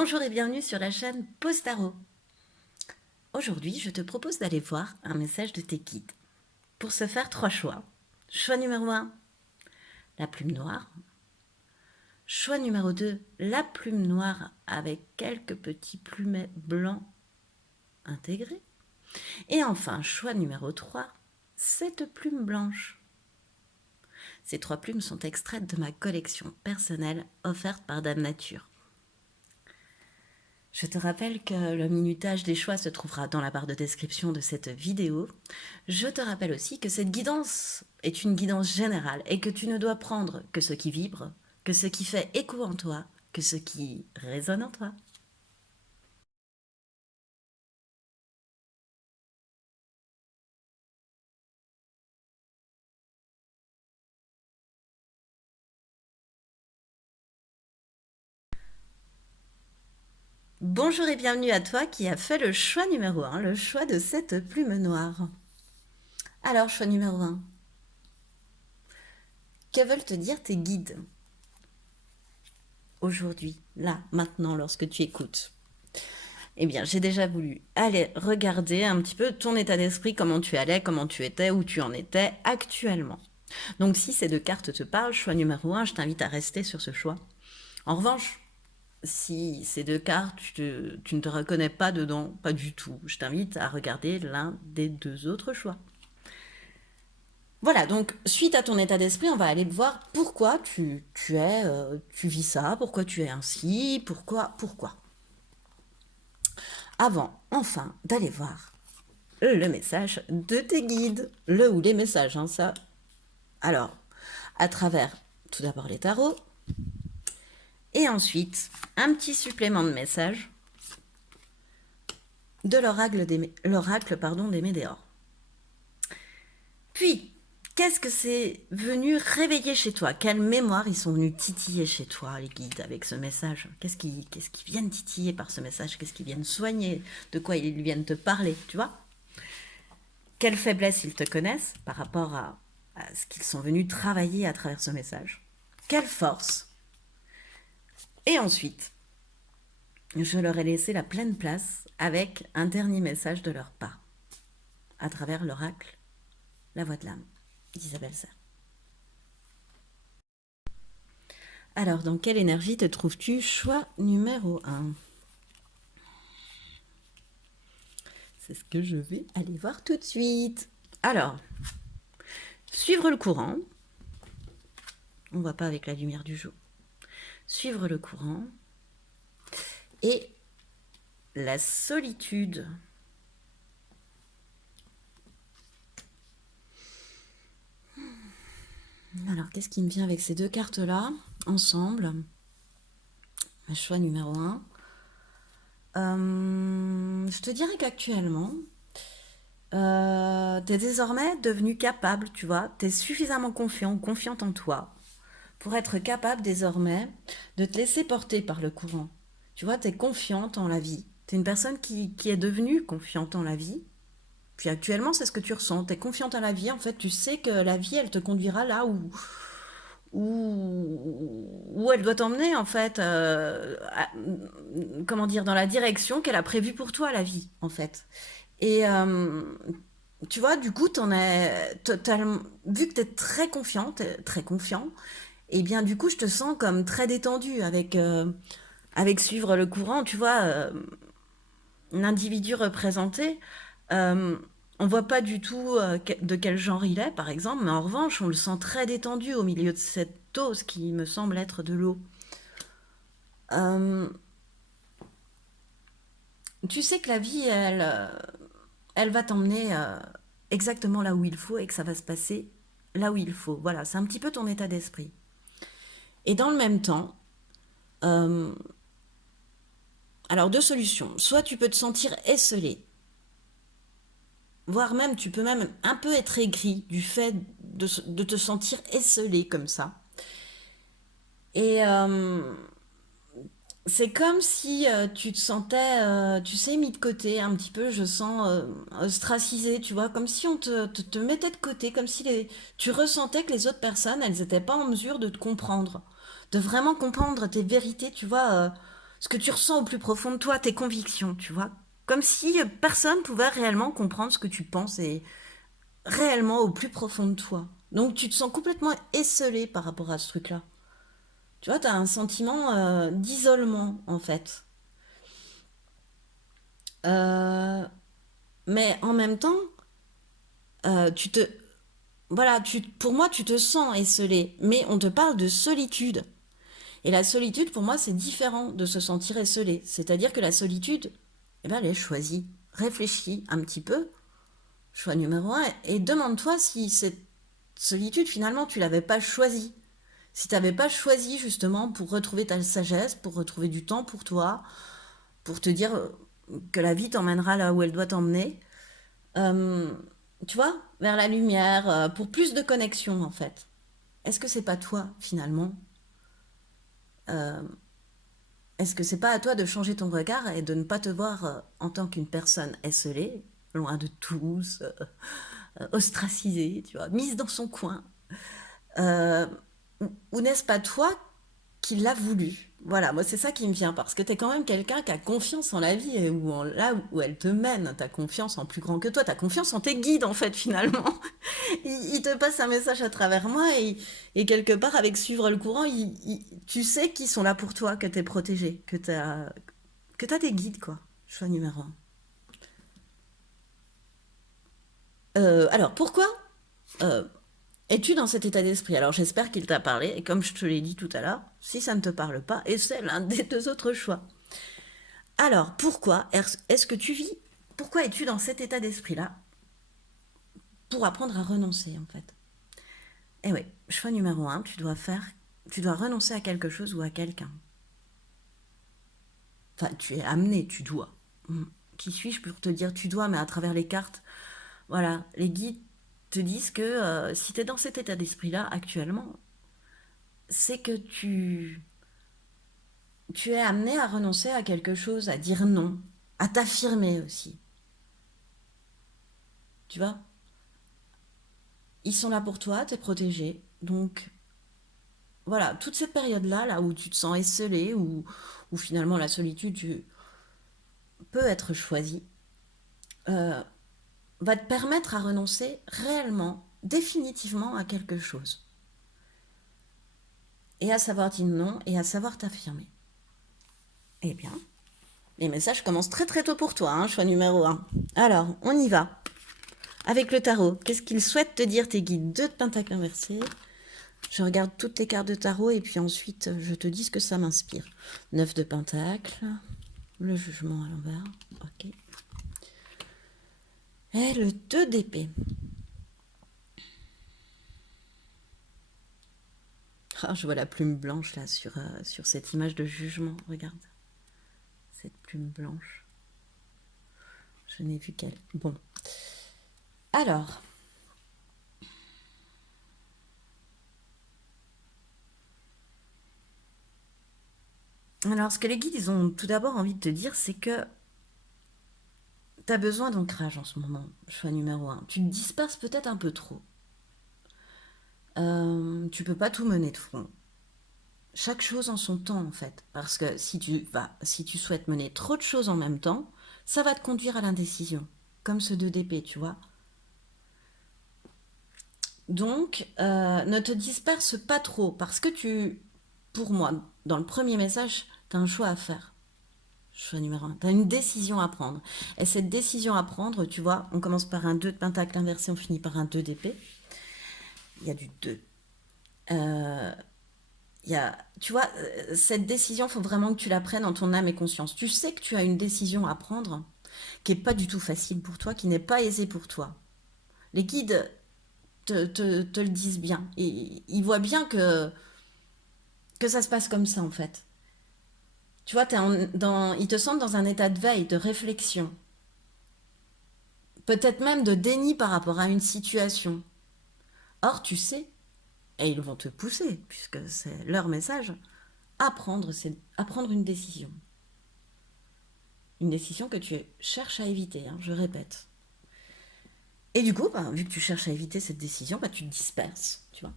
Bonjour et bienvenue sur la chaîne Pause Tarot. Aujourd'hui, je te propose d'aller voir un message de tes guides. Pour ce faire, 3 choix. Choix numéro 1, la plume noire. Choix numéro 2, la plume noire avec quelques petits plumets blancs intégrés. Et enfin, choix numéro 3, cette plume blanche. Ces 3 plumes sont extraites de ma collection personnelle offerte par Dame Nature. Je te rappelle que le minutage des choix se trouvera dans la barre de description de cette vidéo. Je te rappelle aussi que cette guidance est une guidance générale et que tu ne dois prendre que ce qui vibre, que ce qui fait écho en toi, que ce qui résonne en toi. Bonjour et bienvenue à toi qui a fait le choix numéro 1, le choix de cette plume noire. Alors, choix numéro 1. Que veulent te dire tes guides aujourd'hui, là, maintenant, lorsque tu écoutes? Eh bien, j'ai déjà voulu aller regarder un petit peu ton état d'esprit, comment tu allais, comment tu étais, où tu en étais actuellement. Donc, si ces 2 cartes te parlent, choix numéro 1, je t'invite à rester sur ce choix. En revanche, si ces 2 cartes, tu ne te reconnais pas dedans, pas du tout, je t'invite à regarder l'un des 2 autres choix. Voilà, donc suite à ton état d'esprit, on va aller voir pourquoi tu vis ça, pourquoi tu es ainsi, pourquoi. Avant, enfin, d'aller voir le message de tes guides, le ou les messages, hein, ça. Alors, à travers tout d'abord les tarots, et ensuite un petit supplément de messages de l'oracle des Médéors. Puis, qu'est-ce que c'est venu réveiller chez toi? Quelle mémoire ils sont venus titiller chez toi, les guides, avec ce message? Qu'est-ce qu'ils viennent titiller par ce message? Qu'est-ce qu'ils viennent soigner? De quoi ils viennent te parler, tu vois? Quelle faiblesse ils te connaissent par rapport à ce qu'ils sont venus travailler à travers ce message? Quelle force? Et ensuite, je leur ai laissé la pleine place avec un dernier message de leur part, à travers l'oracle, la voix de l'âme, d'Isabelle Serre. Alors, dans quelle énergie te trouves-tu? Choix numéro 1. C'est ce que je vais aller voir tout de suite. Alors, suivre le courant. On ne voit pas avec la lumière du jour. Suivre le courant. Et la solitude. Alors, qu'est-ce qui me vient avec ces 2 cartes-là, ensemble? Choix numéro 1. Je te dirais qu'actuellement, tu es désormais devenu capable, tu vois, tu es suffisamment confiante en toi, pour être capable désormais de te laisser porter par le courant. Tu vois, tu es confiante en la vie. Tu es une personne qui est devenue confiante en la vie. Puis actuellement, c'est ce que tu ressens. Tu es confiante en la vie. En fait, tu sais que la vie, elle te conduira là où elle doit t'emmener, en fait. Comment dire, dans la direction qu'elle a prévue pour toi, la vie, en fait. Et tu vois, du coup, t'en es totalement. Vu que tu es très confiante, très confiant, et bien du coup, je te sens comme très détendu avec suivre le courant, tu vois, un individu représenté, euh, on voit pas du tout de quel genre il est, par exemple, mais en revanche, on le sent très détendu au milieu de cette eau, ce qui me semble être de l'eau. Euh, Tu sais que la vie, elle va t'emmener exactement là où il faut et que ça va se passer là où il faut. Voilà, c'est un petit peu ton état d'esprit. Et dans le même temps, euh, alors 2 solutions. Soit tu peux te sentir esselé, voire même tu peux même un peu être aigri du fait de te sentir esselé comme ça. Et c'est comme si tu te sentais, tu sais, mis de côté un petit peu, je sens ostracisé, tu vois, comme si on te mettait de côté, comme si tu ressentais que les autres personnes, elles n'étaient pas en mesure de te comprendre, de vraiment comprendre tes vérités, tu vois. ce que tu ressens au plus profond de toi, tes convictions, tu vois. Comme si personne pouvait réellement comprendre ce que tu penses et réellement au plus profond de toi. Donc tu te sens complètement esselé par rapport à ce truc-là. Tu vois, tu as un sentiment d'isolement, en fait. Euh, mais en même temps, tu te... Voilà, pour moi, tu te sens esselé. Mais on te parle de solitude. Et la solitude, pour moi, c'est différent de se sentir esselé. C'est-à-dire que la solitude, eh ben, elle est choisie. Réfléchis un petit peu, choix numéro un, et demande-toi si cette solitude, finalement, tu l'avais pas choisie. Si tu n'avais pas choisi justement pour retrouver ta sagesse, pour retrouver du temps pour toi, pour te dire que la vie t'emmènera là où elle doit t'emmener, euh, tu vois, vers la lumière, pour plus de connexion en fait. Est-ce que c'est pas toi finalement? Euh, Est-ce que c'est pas à toi de changer ton regard et de ne pas te voir en tant qu'une personne esselée, loin de tous, ostracisée, tu vois, mise dans son coin? Euh, ou n'est-ce pas toi qui l'a voulu? Voilà, moi c'est ça qui me vient, parce que tu es quand même quelqu'un qui a confiance en la vie et là où elle te mène, tu as confiance en plus grand que toi, tu as confiance en tes guides en fait finalement. Ils te passent un message à travers moi et quelque part avec suivre le courant, tu sais qu'ils sont là pour toi, que tu es protégé, que t'as des guides quoi. Choix numéro un. Alors pourquoi euh, es-tu dans cet état d'esprit? Alors j'espère qu'il t'a parlé, et comme je te l'ai dit tout à l'heure, si ça ne te parle pas, et c'est l'un des deux autres choix. Alors pourquoi est-ce que tu vis? Pourquoi es-tu dans cet état d'esprit-là? Pour apprendre à renoncer en fait. Eh oui, choix numéro un, tu dois renoncer à quelque chose ou à quelqu'un. Enfin, tu es amené, tu dois. Qui suis-je pour te dire tu dois, mais à travers les cartes, voilà, les guides te disent que si tu es dans cet état d'esprit-là actuellement, c'est que tu es amené à renoncer à quelque chose, à dire non, à t'affirmer aussi. Tu vois? Ils sont là pour toi, t'es protégé. Donc voilà, toute cette période-là, là où tu te sens esselé, où finalement la solitude peut être choisie, euh, va te permettre à renoncer réellement, définitivement à quelque chose. Et à savoir dire non et à savoir t'affirmer. Eh bien, les messages commencent très très tôt pour toi, hein, choix numéro un. Alors, on y va. Avec le tarot, qu'est-ce qu'ils souhaitent te dire tes guides? 2 de pentacle inversé. Je regarde toutes les cartes de tarot et puis ensuite je te dis ce que ça m'inspire. 9 de pentacle, le jugement à l'envers, ok. Et le 2 d'épée. Ah, je vois la plume blanche là sur cette image de jugement, regarde. Cette plume blanche. Je n'ai vu qu'elle. Bon. Alors, ce que les guides, ils ont tout d'abord envie de te dire, c'est que tu as besoin d'ancrage en ce moment, choix numéro un. Tu te disperses peut-être un peu trop. Tu peux pas tout mener de front. Chaque chose en son temps, en fait. Parce que si tu souhaites mener trop de choses en même temps, ça va te conduire à l'indécision. Comme ce 2 d'épée, tu vois. Donc, ne te disperse pas trop. Parce que pour moi, dans le premier message, tu as un choix à faire. Choix numéro un. Tu as une décision à prendre. Et cette décision à prendre, tu vois, on commence par un 2 de pentacle inversé, on finit par un 2 d'épée. Il y a du 2. Tu vois, cette décision, il faut vraiment que tu la prennes en ton âme et conscience. Tu sais que tu as une décision à prendre qui n'est pas du tout facile pour toi, qui n'est pas aisée pour toi. Les guides te le disent bien. Et ils voient bien que ça se passe comme ça, en fait. Tu vois, ils te sentent dans un état de veille, de réflexion. Peut-être même de déni par rapport à une situation. Or, tu sais, et ils vont te pousser, puisque c'est leur message, à prendre une décision. Une décision que tu cherches à éviter, hein, je répète. Et du coup, vu que tu cherches à éviter cette décision, tu te disperses, tu vois.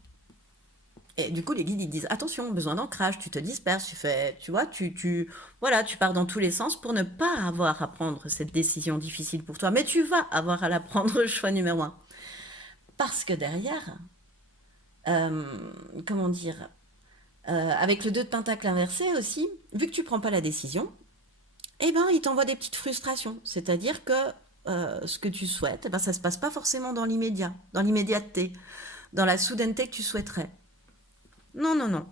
Et du coup, les guides, ils disent, attention, besoin d'ancrage, tu te disperses, tu vois, voilà, tu pars dans tous les sens pour ne pas avoir à prendre cette décision difficile pour toi. Mais tu vas avoir à la prendre, choix numéro un. Parce que derrière, comment dire, avec le 2 de pentacle inversé aussi, vu que tu prends pas la décision, eh ben, il t'envoie des petites frustrations. C'est-à-dire que ce que tu souhaites, eh ben, ça se passe pas forcément dans l'immédiat, dans l'immédiateté, dans la soudaineté que tu souhaiterais. Non, non, non.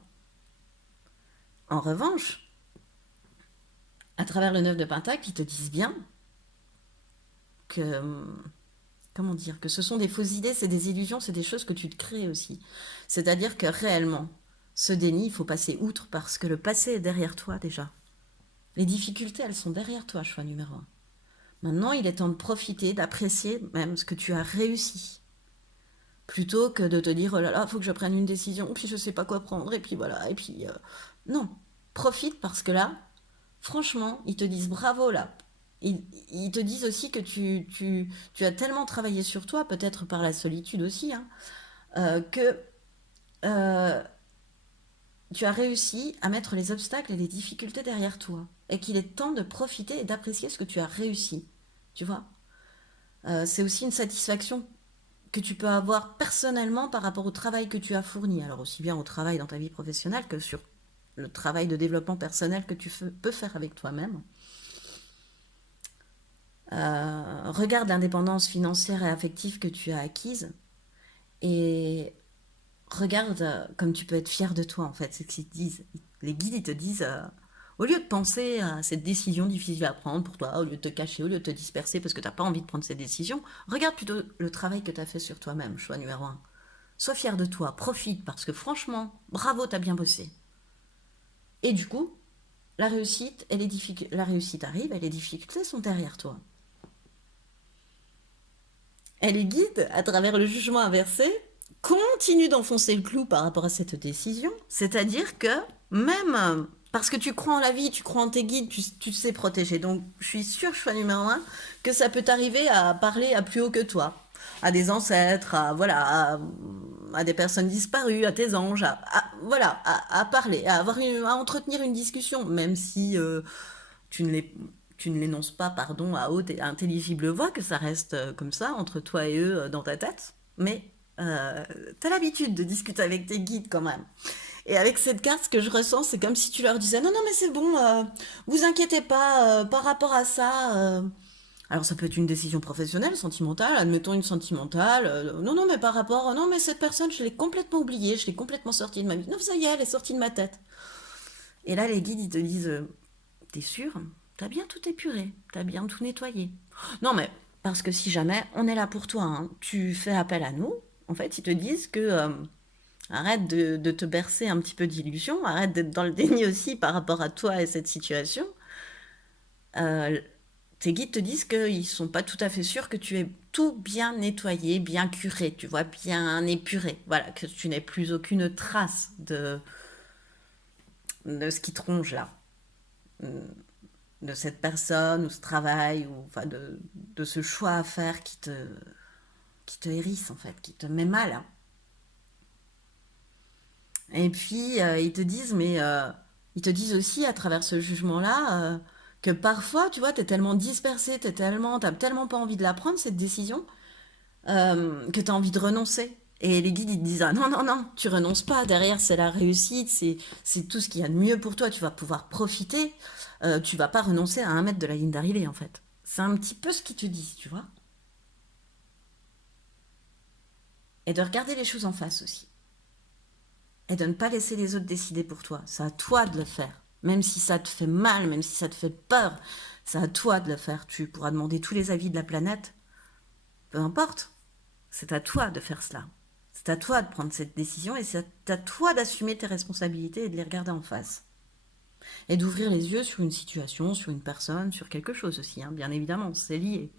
En revanche, à travers le 9 de pentacle, ils te disent bien que, comment dire, que ce sont des fausses idées, c'est des illusions, c'est des choses que tu te crées aussi. C'est-à-dire que réellement, ce déni, il faut passer outre parce que le passé est derrière toi déjà. Les difficultés, elles sont derrière toi, choix numéro un. Maintenant, il est temps de profiter, d'apprécier même ce que tu as réussi. Plutôt que de te dire, oh là là, faut que je prenne une décision, puis je sais pas quoi prendre, et puis voilà, et puis... Non, profite parce que là, franchement, ils te disent bravo là. Ils te disent aussi que tu as tellement travaillé sur toi, peut-être par la solitude aussi, hein, que euh, tu as réussi à mettre les obstacles et les difficultés derrière toi. Et qu'il est temps de profiter et d'apprécier ce que tu as réussi. Tu vois. C'est aussi une satisfaction que tu peux avoir personnellement par rapport au travail que tu as fourni. Alors aussi bien au travail dans ta vie professionnelle que sur le travail de développement personnel que tu peux faire avec toi-même. Regarde l'indépendance financière et affective que tu as acquise et regarde comme tu peux être fier de toi en fait. C'est ce qu'ils te disent. Les guides ils te disent au lieu de penser à cette décision difficile à prendre pour toi, au lieu de te cacher, au lieu de te disperser parce que tu n'as pas envie de prendre cette décision, regarde plutôt le travail que tu as fait sur toi-même, choix numéro un. Sois fier de toi, profite parce que franchement, bravo, t'as bien bossé. Et du coup, la réussite arrive et les difficultés sont derrière toi. Et les guides, à travers le jugement inversé, continuent d'enfoncer le clou par rapport à cette décision. C'est-à-dire que même parce que tu crois en la vie, tu crois en tes guides, tu sais protéger. Donc je suis sûre, choix numéro un, que ça peut t'arriver à parler à plus haut que toi. À des ancêtres, à des personnes disparues, à tes anges, voilà, à parler, à entretenir une discussion, même si tu ne les tu ne l'énonces pas, pardon, à haute et intelligible voix, que ça reste comme ça, entre toi et eux, dans ta tête. Mais t'as l'habitude de discuter avec tes guides quand même. Et avec cette carte, ce que je ressens, c'est comme si tu leur disais, non, non, mais c'est bon, vous inquiétez pas par rapport à ça. Alors ça peut être une décision professionnelle, sentimentale, admettons une sentimentale. Non, non, mais par rapport, non, mais cette personne, je l'ai complètement oubliée, je l'ai complètement sortie de ma vie. Non, ça y est, elle est sortie de ma tête. Et là, les guides, ils te disent, t'es sûr? T'as bien tout épuré, t'as bien tout nettoyé. Non, mais parce que si jamais, on est là pour toi, hein. Tu fais appel à nous. En fait, ils te disent que arrête de te bercer un petit peu d'illusions, arrête d'être dans le déni aussi par rapport à toi et cette situation. Euh, Tes guides te disent qu'ils sont pas tout à fait sûrs que tu aies tout bien nettoyé, bien curé, tu vois, bien épuré. Voilà, que tu n'aies plus aucune trace de ce qui te ronge là, de cette personne ou ce travail, ou enfin de ce choix à faire qui te hérisse en fait, qui te met mal, hein. Et puis ils te disent aussi à travers ce jugement-là que parfois, tu vois, t'es tellement dispersé, t'as tellement pas envie de la prendre cette décision que t'as envie de renoncer. Et les guides ils te disent ah non non non, tu renonces pas. Derrière c'est la réussite, c'est tout ce qu'il y a de mieux pour toi. Tu vas pouvoir profiter. Tu vas pas renoncer à 1 mètre de la ligne d'arrivée en fait. C'est un petit peu ce qu'ils te disent, tu vois. Et de regarder les choses en face aussi. Et de ne pas laisser les autres décider pour toi. C'est à toi de le faire. Même si ça te fait mal, même si ça te fait peur, c'est à toi de le faire. Tu pourras demander tous les avis de la planète. Peu importe. C'est à toi de faire cela. C'est à toi de prendre cette décision et c'est à toi d'assumer tes responsabilités et de les regarder en face. Et d'ouvrir les yeux sur une situation, sur une personne, sur quelque chose aussi, hein, bien évidemment, c'est lié.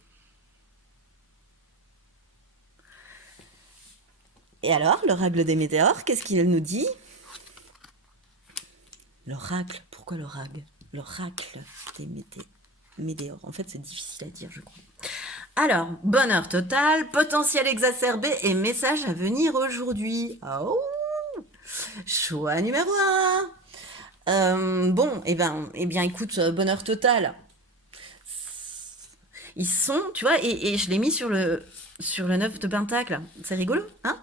Et alors, l'oracle des météores, qu'est-ce qu'il nous dit? L'oracle, pourquoi l'oracle? L'oracle des météores. En fait, c'est difficile à dire, je crois. Alors, bonheur total, potentiel exacerbé et message à venir aujourd'hui. Oh, Choix numéro un. Bon, eh bien, écoute, bonheur total. Ils sont, tu vois, et je l'ai mis sur le 9 de Pentacle. C'est rigolo, hein?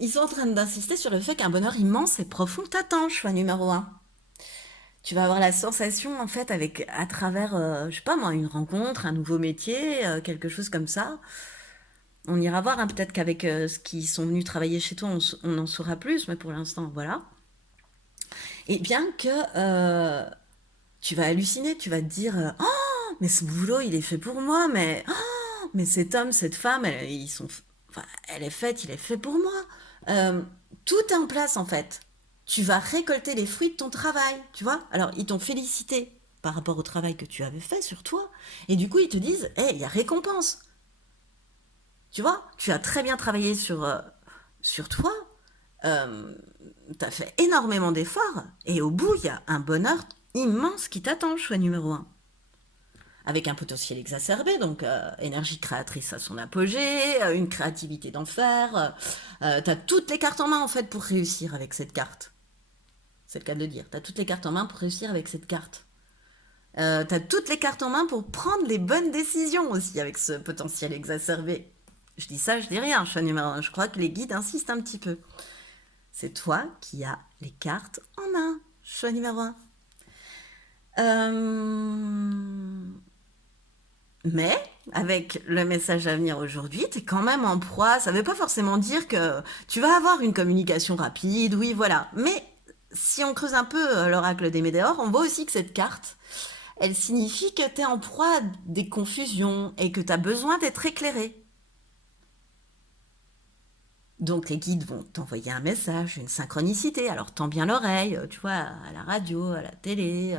Ils sont en train d'insister sur le fait qu'un bonheur immense et profond t'attend, choix numéro un. Tu vas avoir la sensation, en fait, à travers, je sais pas moi, une rencontre, un nouveau métier, quelque chose comme ça. On ira voir, hein, peut-être qu'avec ce qu'ils sont venus travailler chez toi, on en saura plus, mais pour l'instant, voilà. Et bien que tu vas halluciner, tu vas te dire oh, mais ce boulot, il est fait pour moi, mais cet homme, cette femme, enfin, elle est faite, il est fait pour moi. Euh, Tout est en place en fait. Tu vas récolter les fruits de ton travail, tu vois. Alors, ils t'ont félicité par rapport au travail que tu avais fait sur toi, et du coup, ils te disent, hé, il y a récompense. Tu vois, tu as très bien travaillé sur toi, euh, tu as fait énormément d'efforts, et au bout, il y a un bonheur immense qui t'attend, choix numéro un. Avec un potentiel exacerbé, donc énergie créatrice à son apogée, une créativité d'enfer. Tu as toutes les cartes en main, en fait, pour réussir avec cette carte. C'est le cas de le dire. Tu as toutes les cartes en main pour réussir avec cette carte. Tu as toutes les cartes en main pour prendre les bonnes décisions aussi avec ce potentiel exacerbé. Je dis ça, je dis rien, choix numéro un. Je crois que les guides insistent un petit peu. C'est toi qui as les cartes en main, choix numéro un. Mais avec le message à venir aujourd'hui, tu es quand même en proie. Ça ne veut pas forcément dire que tu vas avoir une communication rapide, oui, voilà. Mais si on creuse un peu l'oracle des Médéors, on voit aussi que cette carte, elle signifie que tu es en proie à des confusions et que tu as besoin d'être éclairé. Donc les guides vont t'envoyer un message, une synchronicité. Alors tends bien l'oreille, tu vois, à la radio, à la télé.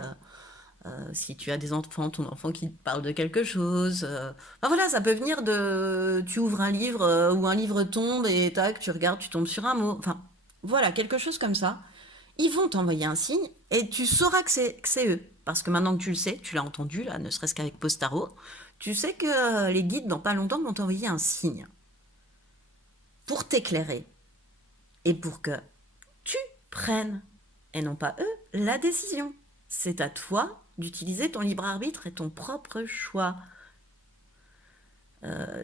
Si tu as des enfants, ton enfant qui te parle de quelque chose. Enfin voilà, ça peut venir de... Tu ouvres un livre ou un livre tombe et tac, tu regardes, tu tombes sur un mot. Enfin voilà, quelque chose comme ça. Ils vont t'envoyer un signe et tu sauras que c'est eux. Parce que maintenant que tu le sais, tu l'as entendu, là, ne serait-ce qu'avec Postaro, tu sais que les guides, dans pas longtemps, vont t'envoyer un signe pour t'éclairer et pour que tu prennes, et non pas eux, la décision. C'est à toi d'utiliser ton libre arbitre et ton propre choix.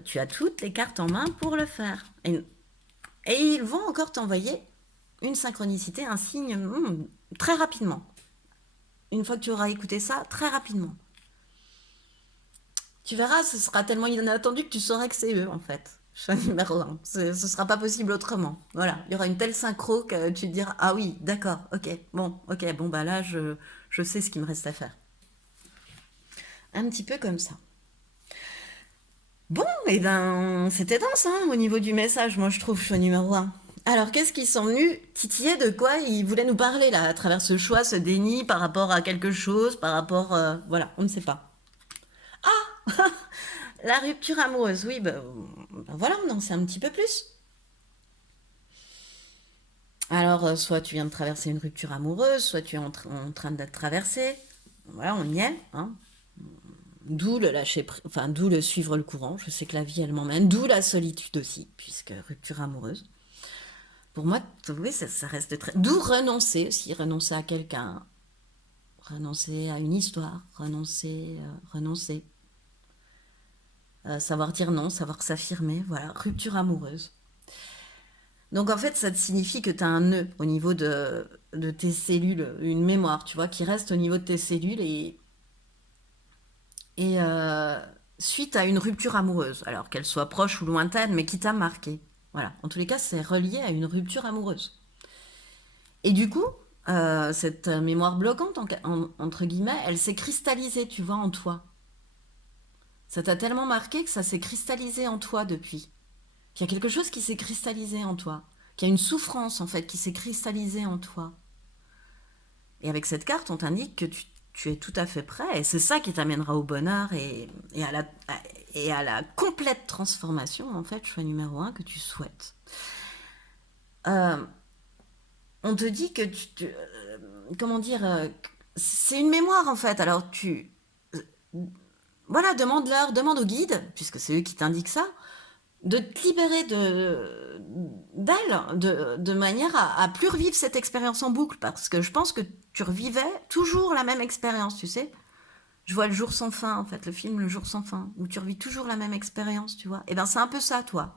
Tu as toutes les cartes en main pour le faire. Et ils vont encore t'envoyer une synchronicité, un signe très rapidement. Une fois que tu auras écouté ça, très rapidement. Tu verras, ce sera tellement inattendu que tu sauras que c'est eux, en fait. Choix numéro un. Ce sera pas possible autrement. Voilà. Il y aura une telle synchro que tu te diras, ah oui, d'accord, ok, bon, bah là, je sais ce qu'il me reste à faire. Un petit peu comme ça. Bon, et ben, c'était dense, hein, au niveau du message, moi, je trouve, choix numéro un. Alors, qu'est-ce qu'ils sont venus titiller de quoi ils voulaient nous parler, là, à travers ce choix, ce déni, par rapport à quelque chose, par rapport... voilà, on ne sait pas. La rupture amoureuse, oui, ben voilà, on en sait un petit peu plus. Alors, soit tu viens de traverser une rupture amoureuse, soit tu es en train de la traverser. Voilà, on y est, hein. D'où le lâcher, enfin, d'où le suivre le courant. Je sais que la vie, elle m'emmène. D'où la solitude aussi, puisque rupture amoureuse. Pour moi, oui, ça reste très. D'où renoncer aussi, renoncer à quelqu'un, renoncer à une histoire, renoncer. Savoir dire non, savoir s'affirmer, voilà, rupture amoureuse. Donc en fait, ça te signifie que tu as un nœud au niveau de tes cellules, une mémoire, tu vois, qui reste au niveau de tes cellules et suite à une rupture amoureuse, alors qu'elle soit proche ou lointaine, mais qui t'a marqué. Voilà, en tous les cas, c'est relié à une rupture amoureuse. Et du coup, cette mémoire bloquante, entre guillemets, elle s'est cristallisée, tu vois, en toi. Ça t'a tellement marqué que ça s'est cristallisé en toi depuis. Qu'il y a quelque chose qui s'est cristallisé en toi. Qu'il y a une souffrance, en fait, qui s'est cristallisée en toi. Et avec cette carte, on t'indique que tu es tout à fait prêt. Et c'est ça qui t'amènera au bonheur et à la complète transformation, en fait, choix numéro un, que tu souhaites. Euh, on te dit que comment dire, c'est une mémoire, en fait. Alors, voilà, demande-leur, demande au guide, puisque c'est eux qui t'indiquent ça, de te libérer d'elle, de manière à plus revivre cette expérience en boucle, parce que je pense que tu revivais toujours la même expérience, tu sais. Je vois Le Jour sans fin, en fait, le film Le Jour sans fin, où tu revis toujours la même expérience, tu vois. Et ben c'est un peu ça, toi.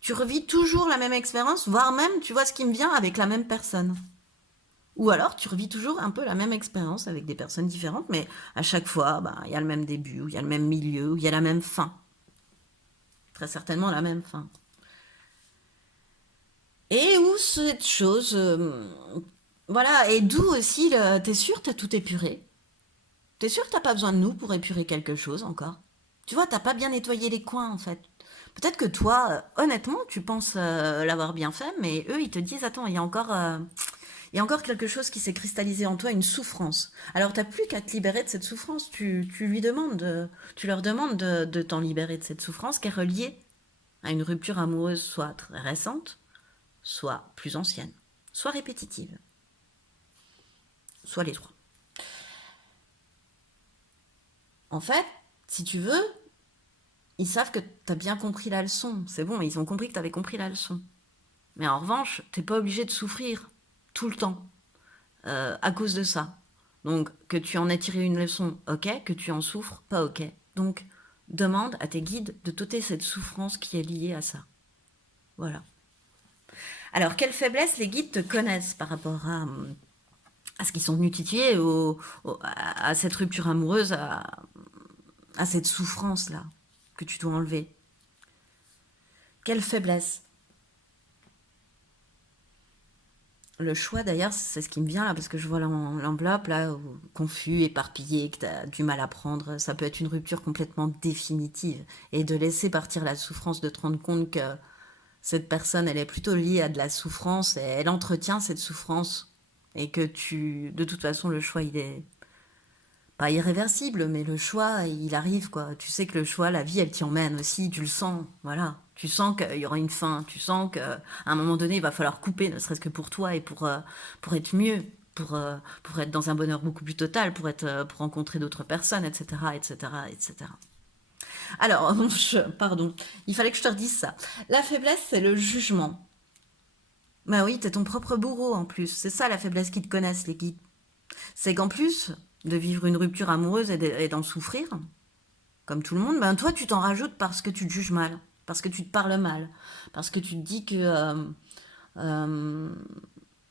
Tu revis toujours la même expérience, voire même, tu vois, ce qui me vient avec la même personne. Ou alors, tu revis toujours un peu la même expérience avec des personnes différentes, mais à chaque fois, bah, il y a le même début, ou il y a le même milieu, ou il y a la même fin. Très certainement la même fin. Et où cette chose, voilà, et d'où aussi, t'es sûr, t'as tout épuré. T'es sûr que t'as pas besoin de nous pour épurer quelque chose encore. Tu vois, t'as pas bien nettoyé les coins en fait. Peut-être que toi, honnêtement, tu penses l'avoir bien fait, mais eux, ils te disent, attends, il y a encore quelque chose qui s'est cristallisé en toi, une souffrance. Alors t'as plus qu'à te libérer de cette souffrance. Tu leur demandes de t'en libérer de cette souffrance qui est reliée à une rupture amoureuse soit très récente, soit plus ancienne, soit répétitive, soit les trois. En fait, si tu veux, ils savent que t'as bien compris la leçon. C'est bon, ils ont compris que t'avais compris la leçon. Mais en revanche, t'es pas obligé de souffrir tout le temps à cause de ça. Donc, que tu en aies tiré une leçon, ok. Que tu en souffres, pas ok. Donc, demande à tes guides de t'ôter cette souffrance qui est liée à ça. Voilà. Alors, quelle faiblesse les guides te connaissent par rapport à ce qu'ils sont venus titiller, à cette rupture amoureuse, à cette souffrance-là que tu dois enlever. Quelle faiblesse. Le choix, d'ailleurs, c'est ce qui me vient là, parce que je vois l'enveloppe là, confus, éparpillé, que tu as du mal à prendre. Ça peut être une rupture complètement définitive. Et de laisser partir la souffrance, de te rendre compte que cette personne, elle est plutôt liée à de la souffrance et elle entretient cette souffrance. Et que de toute façon, le choix, il est pas irréversible, mais le choix, il arrive, quoi. Tu sais que le choix, la vie, elle t'y emmène aussi, tu le sens, voilà. Tu sens qu'il y aura une fin, tu sens qu'à un moment donné, il va falloir couper, ne serait-ce que pour toi et pour être mieux, pour être dans un bonheur beaucoup plus total, pour rencontrer d'autres personnes, etc., etc., etc. Alors, pardon, il fallait que je te redise ça. La faiblesse, c'est le jugement. Bah oui, t'es ton propre bourreau en plus. C'est ça la faiblesse qu'ils te connaissent, les guides. C'est qu'en plus de vivre une rupture amoureuse et d'en souffrir, comme tout le monde, ben toi tu t'en rajoutes parce que tu te juges mal, parce que tu te parles mal, parce que tu te dis que, euh,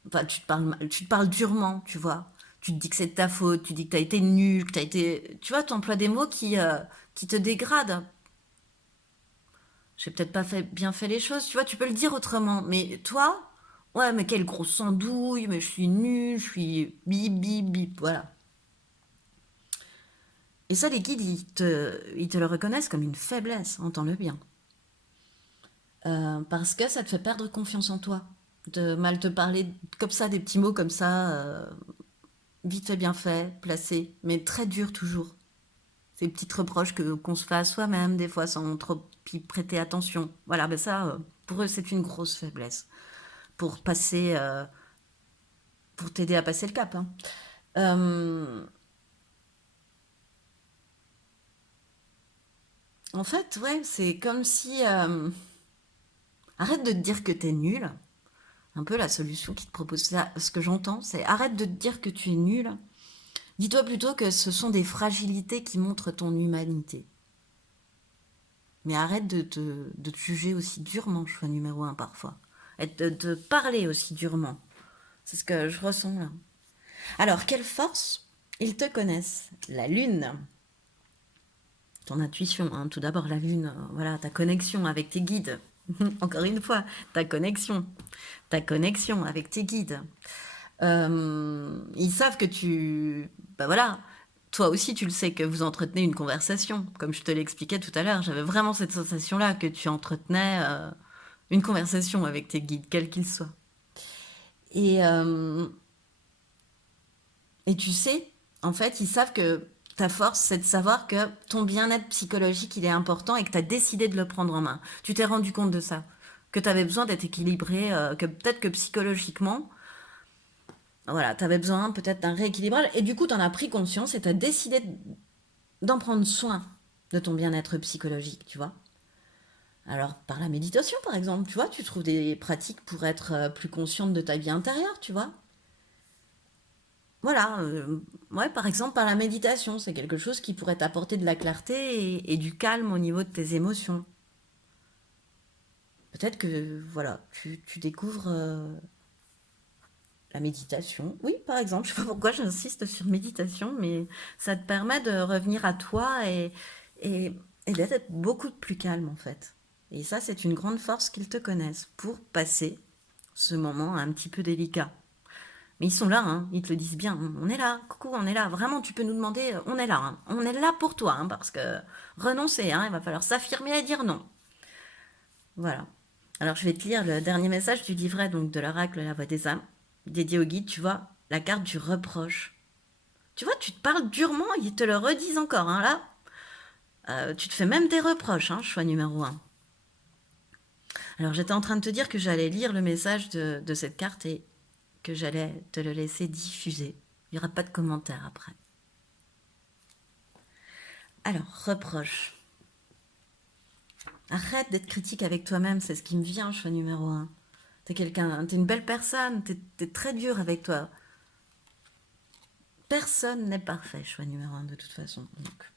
enfin tu te parles durement, tu vois. Tu te dis que c'est de ta faute, tu dis que t'as été nul, que t'as été, tu vois, tu emploies des mots qui te dégradent. J'ai peut-être pas bien fait les choses, tu vois, tu peux le dire autrement, mais toi, ouais, mais quelle grosse andouille, mais je suis nulle, je suis bip bip bip, voilà. Et ça, les guides, ils te le reconnaissent comme une faiblesse, entends-le bien. Parce que ça te fait perdre confiance en toi. De mal te parler comme ça, des petits mots comme ça, vite fait, bien fait, placés, mais très durs toujours. Ces petites reproches qu'on se fait à soi-même, des fois, sans trop y prêter attention. Voilà, ben ça, pour eux, c'est une grosse faiblesse. Pour passer, pour t'aider à passer le cap, hein. Euh, En fait, ouais, c'est comme si... arrête de te dire que t'es nul. Un peu la solution qui te propose ça. Ce que j'entends, c'est arrête de te dire que tu es nul. Dis-toi plutôt que ce sont des fragilités qui montrent ton humanité. Mais arrête de te juger aussi durement, choix numéro un parfois. Et de te parler aussi durement. C'est ce que je ressens là. Alors, quelle force ils te connaissent? La lune, ton intuition, hein. Tout d'abord la lune, voilà, ta connexion avec tes guides. Encore une fois, ta connexion avec tes guides. Ils savent que bah voilà, toi aussi tu le sais que vous entretenez une conversation, comme je te l'expliquais tout à l'heure. J'avais vraiment cette sensation-là que tu entretenais une conversation avec tes guides, quels qu'ils soient. Et, euh, et tu sais, en fait, ils savent que ta force, c'est de savoir que ton bien-être psychologique, il est important et que tu as décidé de le prendre en main. Tu t'es rendu compte de ça, que tu avais besoin d'être équilibré, que peut-être que psychologiquement, voilà, tu avais besoin peut-être d'un rééquilibrage et du coup, tu en as pris conscience et tu as décidé d'en prendre soin de ton bien-être psychologique, tu vois. Alors, par la méditation, par exemple, tu vois, tu trouves des pratiques pour être plus consciente de ta vie intérieure, tu vois. Voilà, ouais, par exemple, par la méditation, c'est quelque chose qui pourrait t'apporter de la clarté et du calme au niveau de tes émotions. Peut-être que, voilà, tu découvres la méditation. Oui, par exemple, je sais pas pourquoi j'insiste sur méditation, mais ça te permet de revenir à toi et, et d'être beaucoup plus calme, en fait. Et ça, c'est une grande force qu'ils te connaissent pour passer ce moment un petit peu délicat. Mais ils sont là, hein, ils te le disent bien. On est là, coucou, on est là. Vraiment, tu peux nous demander, on est là. Hein. On est là pour toi, hein, parce que renoncer, hein, il va falloir s'affirmer et dire non. Voilà. Alors, je vais te lire le dernier message du livret donc de l'oracle La Voix des âmes, dédié au guide, tu vois, la carte du reproche. Tu vois, tu te parles durement, ils te le redisent encore, hein, là. Tu te fais même des reproches, hein, choix numéro un. Alors, j'étais en train de te dire que j'allais lire le message de cette carte et que j'allais te le laisser diffuser. Il n'y aura pas de commentaire après. Alors, reproche. Arrête d'être critique avec toi-même, c'est ce qui me vient, choix numéro un. T'es une belle personne, t'es très dur avec toi. Personne n'est parfait, choix numéro un de toute façon. Donc,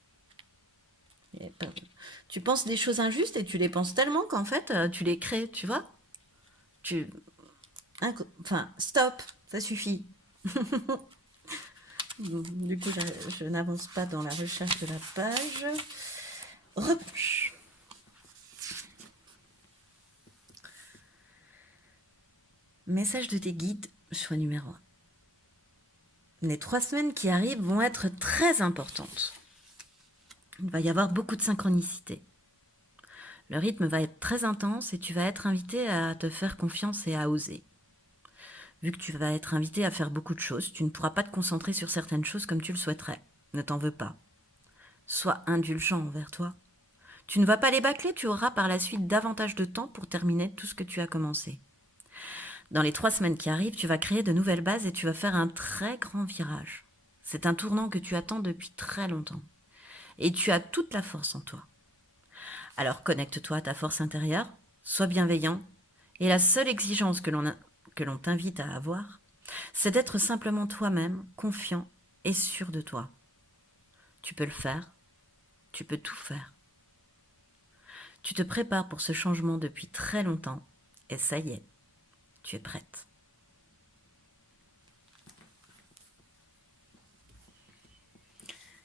tu penses des choses injustes et tu les penses tellement qu'en fait, tu les crées, tu vois. Tu, enfin, stop, ça suffit. Du coup, je n'avance pas dans la recherche de la page. Reproche. Message de tes guides, choix numéro un. Les 3 semaines qui arrivent vont être très importantes. Il va y avoir beaucoup de synchronicité. Le rythme va être très intense et tu vas être invité à te faire confiance et à oser. Vu que tu vas être invité à faire beaucoup de choses, tu ne pourras pas te concentrer sur certaines choses comme tu le souhaiterais. Ne t'en veux pas. Sois indulgent envers toi. Tu ne vas pas les bâcler, tu auras par la suite davantage de temps pour terminer tout ce que tu as commencé. Dans les 3 semaines qui arrivent, tu vas créer de nouvelles bases et tu vas faire un très grand virage. C'est un tournant que tu attends depuis très longtemps. Et tu as toute la force en toi. Alors connecte-toi à ta force intérieure, sois bienveillant, et la seule exigence que l'on t'invite à avoir, c'est d'être simplement toi-même, confiant et sûr de toi. Tu peux le faire, tu peux tout faire. Tu te prépares pour ce changement depuis très longtemps, et ça y est, tu es prête.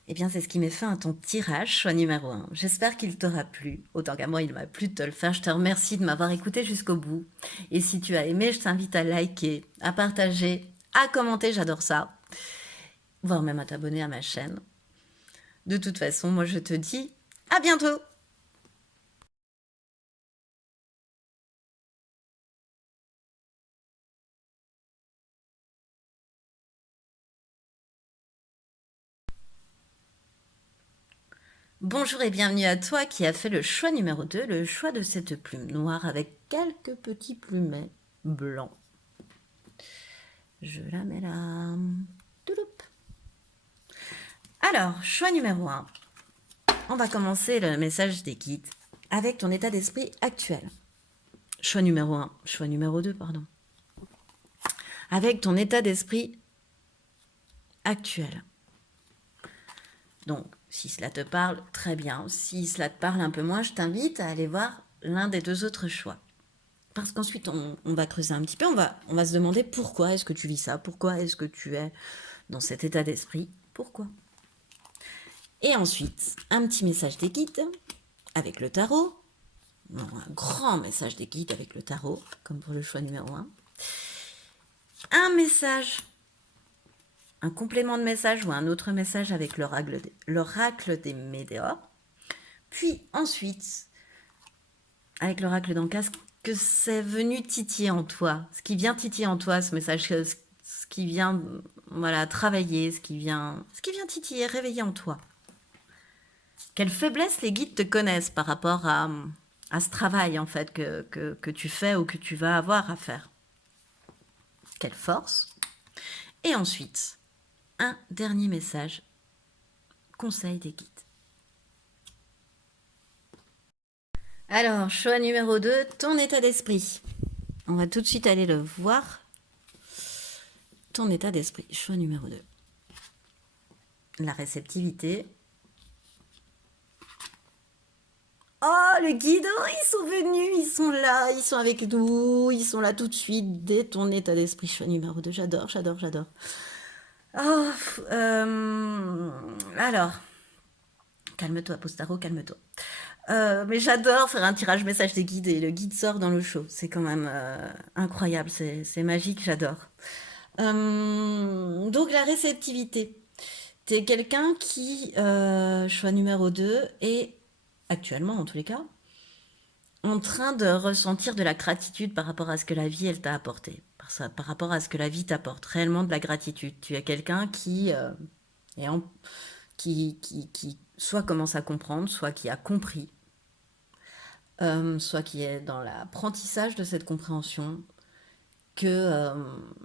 Eh bien, c'est ce qui met fin à ton tirage, choix numéro un. J'espère qu'il t'aura plu. Autant qu'à moi, il m'a plu de te le faire. Je te remercie de m'avoir écouté jusqu'au bout. Et si tu as aimé, je t'invite à liker, à partager, à commenter, j'adore ça. Voire même à t'abonner à ma chaîne. De toute façon, moi, je te dis à bientôt! Bonjour et bienvenue à toi qui as fait le choix numéro 2, le choix de cette plume noire avec quelques petits plumets blancs. Je la mets là. Touloup. Alors, choix numéro 1. On va commencer le message des guides avec ton état d'esprit actuel. Choix numéro 1, choix numéro 2, pardon. Avec ton état d'esprit actuel. Donc, si cela te parle, très bien. Si cela te parle un peu moins, je t'invite à aller voir l'un des 2 autres choix. Parce qu'ensuite, on va creuser un petit peu, on va se demander pourquoi est-ce que tu vis ça, pourquoi est-ce que tu es dans cet état d'esprit, pourquoi. Et ensuite, un petit message des guides avec le tarot, non, un grand message des guides avec le tarot, comme pour le choix numéro 1. Un message, un complément de message ou un autre message avec l'oracle des météores. Puis ensuite, avec l'oracle d'Ancas, que c'est venu titiller en toi, ce qui vient titiller en toi, ce message, ce qui vient voilà, travailler, ce qui vient titiller, réveiller en toi. Quelle faiblesse les guides te connaissent par rapport à ce travail en fait que tu fais ou que tu vas avoir à faire. Quelle force. Et ensuite, un dernier message, conseil des guides. Alors, choix numéro 2, ton état d'esprit. On va tout de suite aller le voir. Ton état d'esprit, choix numéro 2. La réceptivité. Oh, le guide, oh, ils sont venus, ils sont là, ils sont avec nous, ils sont là tout de suite, dès ton état d'esprit, choix numéro 2. J'adore, j'adore, j'adore. Oh, alors, calme-toi, Postaro, calme-toi. Mais j'adore faire un tirage message des guides et le guide sort dans le show. C'est quand même incroyable, c'est magique, j'adore. Donc la réceptivité. T'es quelqu'un qui, choix numéro 2, est actuellement en tous les cas, en train de ressentir de la gratitude par rapport à ce que la vie, elle t'a apporté. Par rapport à ce que la vie t'apporte. Réellement de la gratitude. Tu es quelqu'un qui, est en- qui soit commence à comprendre, soit qui a compris, soit qui est dans l'apprentissage de cette compréhension, que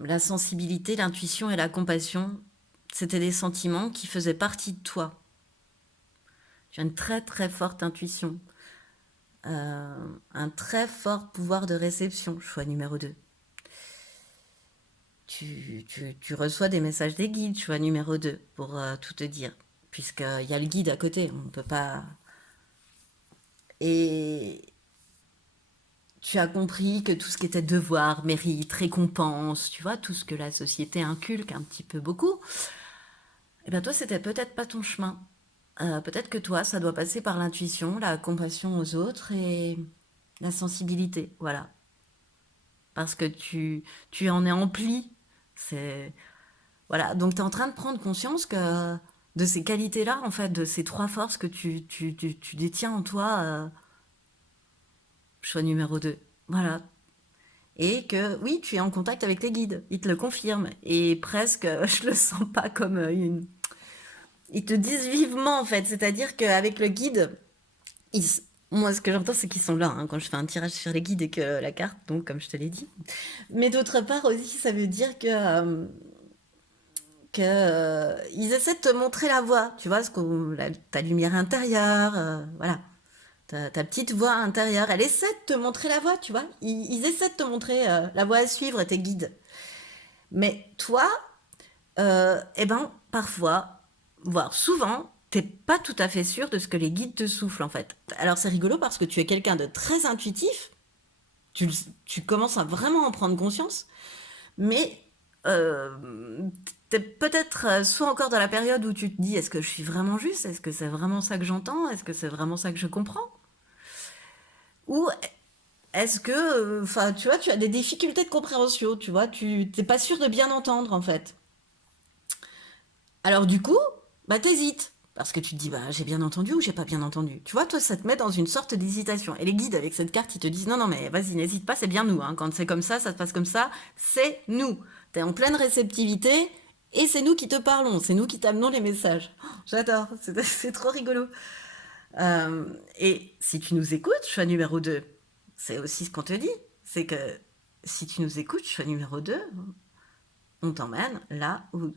la sensibilité, l'intuition et la compassion, c'était des sentiments qui faisaient partie de toi. Tu as une très très forte intuition, un très fort pouvoir de réception, choix numéro 2. Tu reçois des messages des guides, choix numéro 2, pour tout te dire, puisqu'il y a le guide à côté, on ne peut pas... Et tu as compris que tout ce qui était devoir, mérite, récompense, tu vois, tout ce que la société inculque un petit peu beaucoup, eh bien toi, c'était peut-être pas ton chemin. Peut-être que toi, ça doit passer par l'intuition, la compassion aux autres et la sensibilité, voilà. Parce que tu en es empli. C'est, voilà. Donc, tu es en train de prendre conscience que de ces qualités-là, en fait, de ces trois forces que tu détiens en toi, choix numéro 2. Voilà. Et que oui, tu es en contact avec les guides. Ils te le confirment. Et presque, je le sens pas comme une... Ils te disent vivement, en fait. C'est-à-dire qu'avec le guide, ils, moi, ce que j'entends, c'est qu'ils sont là hein, quand je fais un tirage sur les guides et que la carte, donc comme je te l'ai dit. Mais d'autre part aussi, ça veut dire que ils essaient de te montrer la voie, tu vois, ta lumière intérieure, voilà, ta petite voix intérieure, elle essaie de te montrer la voie, tu vois. Ils essaient de te montrer la voie à suivre, tes guides. Mais toi, eh ben, parfois, voire souvent, t'es pas tout à fait sûr de ce que les guides te soufflent en fait. Alors c'est rigolo parce que tu es quelqu'un de très intuitif, tu, tu commences à vraiment en prendre conscience, mais t'es peut-être soit encore dans la période où tu te dis est-ce que je suis vraiment juste, est-ce que c'est vraiment ça que j'entends, est-ce que c'est vraiment ça que je comprends, ou est-ce que, enfin, tu vois, tu as des difficultés de compréhension, tu vois, tu t'es pas sûr de bien entendre en fait. Alors du coup, bah t'hésites. Parce que tu te dis, bah j'ai bien entendu ou j'ai pas bien entendu. Tu vois, toi, ça te met dans une sorte d'hésitation. Et les guides avec cette carte, ils te disent, non, non, mais vas-y, n'hésite pas, c'est bien nous. Hein. Quand c'est comme ça se passe comme ça, c'est nous. T'es en pleine réceptivité et c'est nous qui te parlons, c'est nous qui t'amenons les messages. Oh, j'adore, c'est trop rigolo. Et si tu nous écoutes, choix numéro 2, c'est aussi ce qu'on te dit. C'est que si tu nous écoutes, choix numéro 2, on t'emmène là où,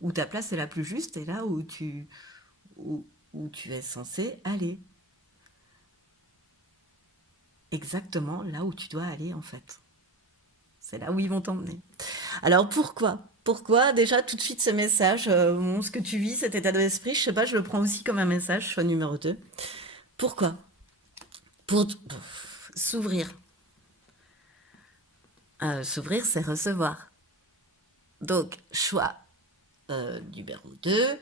où ta place est la plus juste et là où, où tu es censé aller. Exactement là où tu dois aller en fait. C'est là où ils vont t'emmener. Alors pourquoi? Pourquoi déjà tout de suite ce message, ce que tu vis, cet état d'esprit, je sais pas, je le prends aussi comme un message, choix numéro 2. Pourquoi? Pour s'ouvrir. S'ouvrir, c'est recevoir. Donc, choix numéro 2.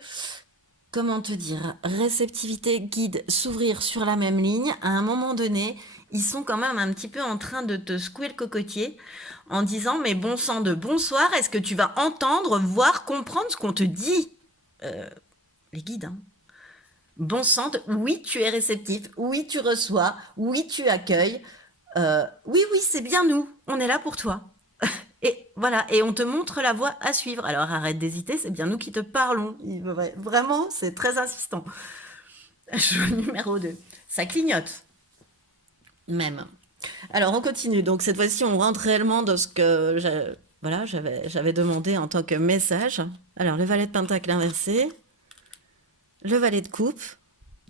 Comment te dire, réceptivité, guide, s'ouvrir sur la même ligne, à un moment donné, ils sont quand même un petit peu en train de te secouer le cocotier en disant mais bon sang de bonsoir, est-ce que tu vas entendre, voir, comprendre ce qu'on te dit les guides, hein. Bon sang de oui, tu es réceptif, oui, tu reçois, oui, tu accueilles, oui, oui, c'est bien nous, on est là pour toi. Et voilà, et on te montre la voie à suivre. Alors arrête d'hésiter, c'est bien nous qui te parlons. Vraiment, c'est très insistant. Choix numéro 2. Ça clignote, même. Alors on continue. Donc cette fois-ci, on rentre réellement dans ce que voilà, j'avais demandé en tant que message. Alors le valet de pentacle inversé, le valet de coupe.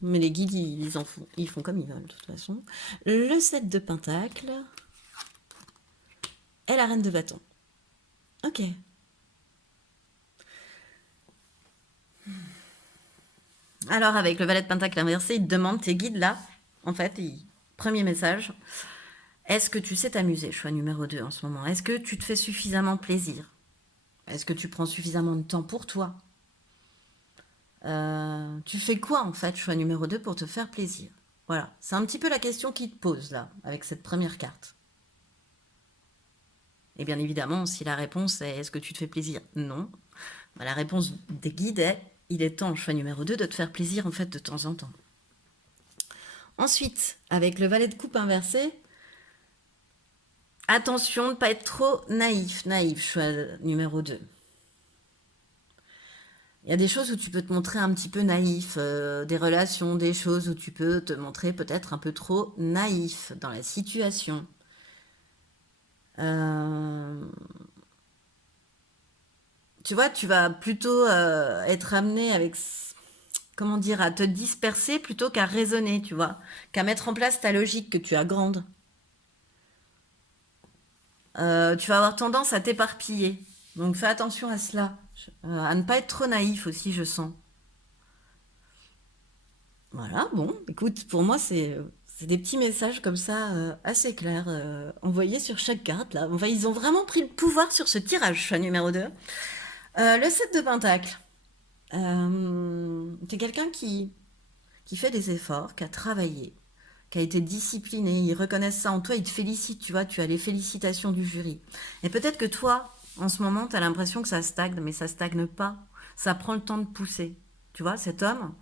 Mais les guides, ils font comme ils veulent, de toute façon. Le 7 de Pentacle et la Reine de Bâton. Ok. Alors, avec le Valet de Pentacle inversé, il te demande tes guides là. En fait, premier message. Est-ce que tu sais t'amuser, choix numéro 2 en ce moment? Est-ce que tu te fais suffisamment plaisir? Est-ce que tu prends suffisamment de temps pour toi? Tu fais quoi en fait, choix numéro 2, pour te faire plaisir? Voilà, c'est un petit peu la question qu'il te pose là, avec cette première carte. Et bien évidemment, si la réponse est est-ce que tu te fais plaisir? Non. Bah, la réponse des guides est il est temps, choix numéro 2, de te faire plaisir en fait de temps en temps. Ensuite, avec le valet de coupe inversé, attention de ne pas être trop naïf, choix numéro 2. Il y a des choses où tu peux te montrer un petit peu naïf, des relations, des choses où tu peux te montrer peut-être un peu trop naïf dans la situation. Tu vois, tu vas plutôt être amené avec, comment dire, à te disperser plutôt qu'à raisonner, tu vois, qu'à mettre en place ta logique que tu as grande. Tu vas avoir tendance à t'éparpiller. Donc fais attention à cela, à ne pas être trop naïf aussi, je sens. Voilà, bon, écoute, pour moi, c'est des petits messages comme ça, assez clairs, envoyés sur chaque carte. Là. Enfin, ils ont vraiment pris le pouvoir sur ce tirage, choix numéro 2. Le 7 de Pentacle. C'est quelqu'un qui fait des efforts, qui a travaillé, qui a été discipliné. Ils reconnaissent ça en toi, ils te félicitent, tu vois, tu as les félicitations du jury. Et peut-être que toi, en ce moment, tu as l'impression que ça stagne, mais ça stagne pas. Ça prend le temps de pousser. Tu vois, cet homme,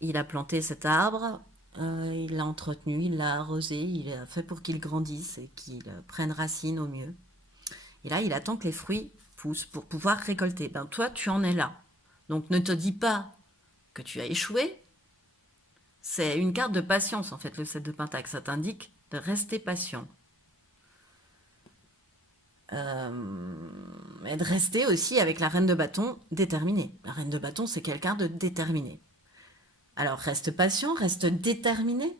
il a planté cet arbre, il l'a entretenu, il l'a arrosé, il a fait pour qu'il grandisse et qu'il prenne racine au mieux. Et là, il attend que les fruits poussent pour pouvoir récolter. Ben toi, tu en es là. Donc ne te dis pas que tu as échoué. C'est une carte de patience, en fait, le 7 de Pentacle. Ça t'indique de rester patient. Et de rester aussi avec la Reine de Bâton déterminée. La Reine de Bâton, c'est quelqu'un de déterminé. Alors reste patient, reste déterminé,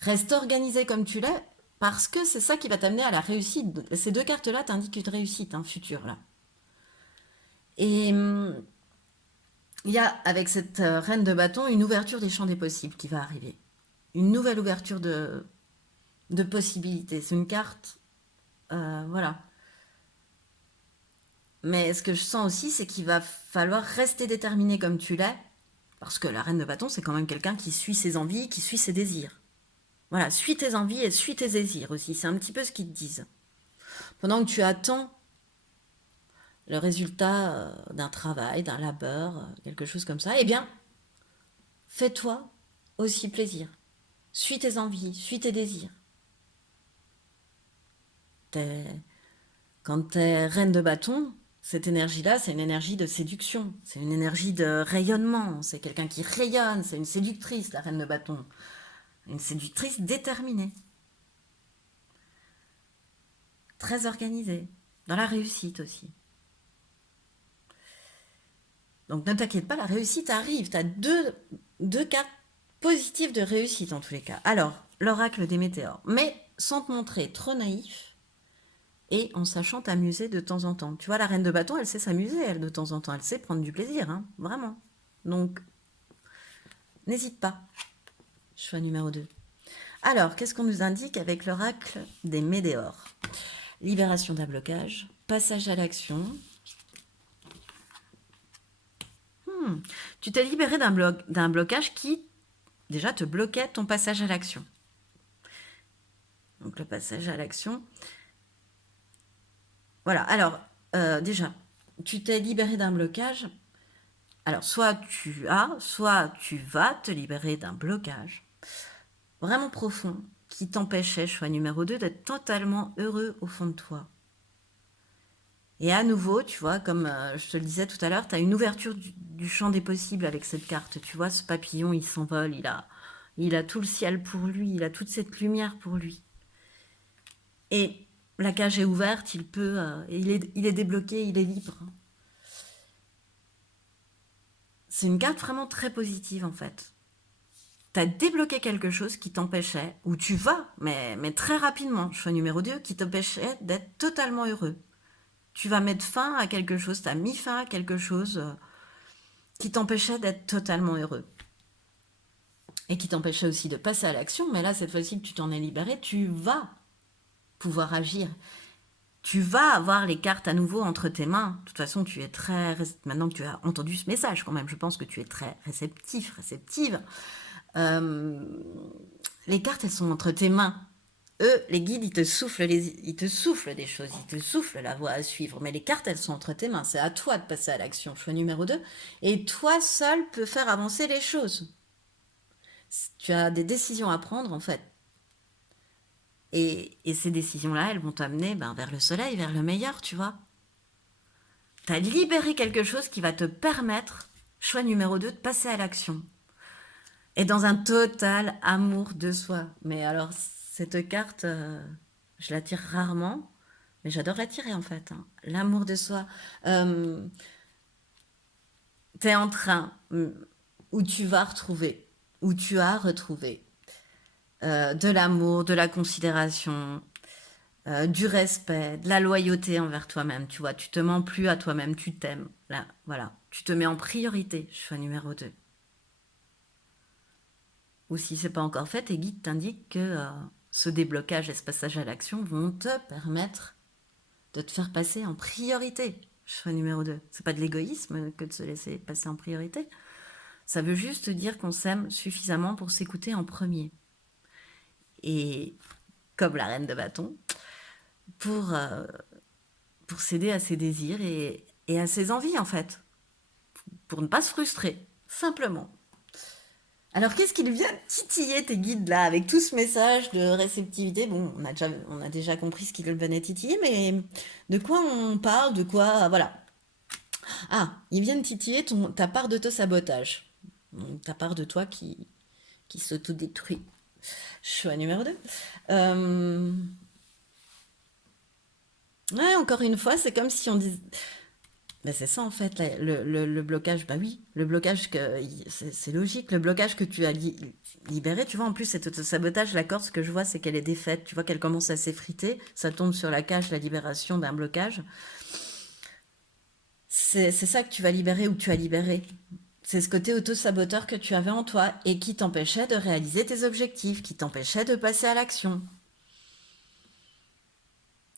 reste organisé comme tu l'es, parce que c'est ça qui va t'amener à la réussite. Ces deux cartes-là t'indiquent une réussite, un futur là. Et il y a avec cette reine de bâton une ouverture des champs des possibles qui va arriver. Une nouvelle ouverture de possibilités. C'est une carte, voilà. Mais ce que je sens aussi, c'est qu'il va falloir rester déterminé comme tu l'es, parce que la reine de bâton, c'est quand même quelqu'un qui suit ses envies, qui suit ses désirs. Voilà, suis tes envies et suis tes désirs aussi. C'est un petit peu ce qu'ils te disent. Pendant que tu attends le résultat d'un travail, d'un labeur, quelque chose comme ça, eh bien, fais-toi aussi plaisir. Suis tes envies, suis tes désirs. Quand tu es reine de bâton, cette énergie-là, c'est une énergie de séduction, c'est une énergie de rayonnement, c'est quelqu'un qui rayonne, c'est une séductrice, la reine de bâton. Une séductrice déterminée, très organisée, dans la réussite aussi. Donc ne t'inquiète pas, la réussite arrive. Tu as deux cartes positives de réussite en tous les cas. Alors, l'oracle des météores. Mais sans te montrer trop naïf et en sachant t'amuser de temps en temps. Tu vois, la reine de bâton, elle sait s'amuser, elle, de temps en temps. Elle sait prendre du plaisir, hein, vraiment. Donc, n'hésite pas. Choix numéro 2. Alors, qu'est-ce qu'on nous indique avec l'oracle des météores? Libération d'un blocage, passage à l'action. Tu t'es libéré d'un blocage qui, déjà, te bloquait ton passage à l'action. Donc, le passage à l'action. Voilà, alors, déjà, tu t'es libéré d'un blocage. Alors, soit tu vas te libérer d'un blocage vraiment profond qui t'empêchait, choix numéro 2, d'être totalement heureux au fond de toi. Et à nouveau, tu vois, comme je te le disais tout à l'heure, tu as une ouverture du champ des possibles avec cette carte. Tu vois, ce papillon, il s'envole, il a tout le ciel pour lui, il a toute cette lumière pour lui. Et la cage est ouverte, il est débloqué, il est libre. C'est une carte vraiment très positive en fait. tu as débloqué quelque chose qui t'empêchait, où tu vas, mais très rapidement, choix numéro 2, qui t'empêchait d'être totalement heureux. Tu vas mettre fin à quelque chose, tu as mis fin à quelque chose qui t'empêchait d'être totalement heureux. Et qui t'empêchait aussi de passer à l'action, mais là, cette fois-ci que tu t'en es libéré, tu vas pouvoir agir. Tu vas avoir les cartes à nouveau entre tes mains. De toute façon, tu es très... Maintenant que tu as entendu ce message, quand même, je pense que tu es très réceptif, réceptive. Les cartes, elles sont entre tes mains. Eux, les guides, ils te soufflent des choses, ils te soufflent la voie à suivre. Mais les cartes, elles sont entre tes mains. C'est à toi de passer à l'action. Choix numéro 2. Et toi seul peux faire avancer les choses. Tu as des décisions à prendre, en fait. Et ces décisions-là, elles vont t'amener vers le soleil, vers le meilleur, tu vois. Tu as libéré quelque chose qui va te permettre, choix numéro 2, de passer à l'action. Et dans un total amour de soi. Mais alors, cette carte, je la tire rarement, mais j'adore la tirer en fait. Hein. L'amour de soi. T'es en train, où tu vas retrouver, où tu as retrouvé de l'amour, de la considération, du respect, de la loyauté envers toi-même. Tu vois, tu te mens plus à toi-même, tu t'aimes. Là, voilà. Tu te mets en priorité, choix numéro 2. Ou si c'est pas encore fait, tes guides t'indiquent que ce déblocage et ce passage à l'action vont te permettre de te faire passer en priorité. Choix numéro 2. C'est pas de l'égoïsme que de se laisser passer en priorité. Ça veut juste dire qu'on s'aime suffisamment pour s'écouter en premier. Et comme la reine de bâton, pour céder à ses désirs et à ses envies en fait. Pour ne pas se frustrer, simplement. Alors, qu'est-ce qu'ils viennent titiller tes guides là, avec tout ce message de réceptivité? Bon, on a déjà compris ce qu'ils venaient titiller, mais de quoi on parle? De quoi. Voilà. Ah, ils viennent titiller ta part d'auto-sabotage. Ta part de toi qui s'autodétruit. Choix numéro 2. Ouais, encore une fois, c'est comme si on disait. Ben c'est ça en fait, le blocage, bah oui, le blocage, c'est logique, le blocage que tu as libéré, tu vois, en plus cet sabotage, la corde, ce que je vois, c'est qu'elle est défaite, tu vois qu'elle commence à s'effriter, ça tombe sur la cage, la libération d'un blocage. C'est ça que tu vas libérer ou que tu as libéré. C'est ce côté auto-saboteur que tu avais en toi et qui t'empêchait de réaliser tes objectifs, qui t'empêchait de passer à l'action.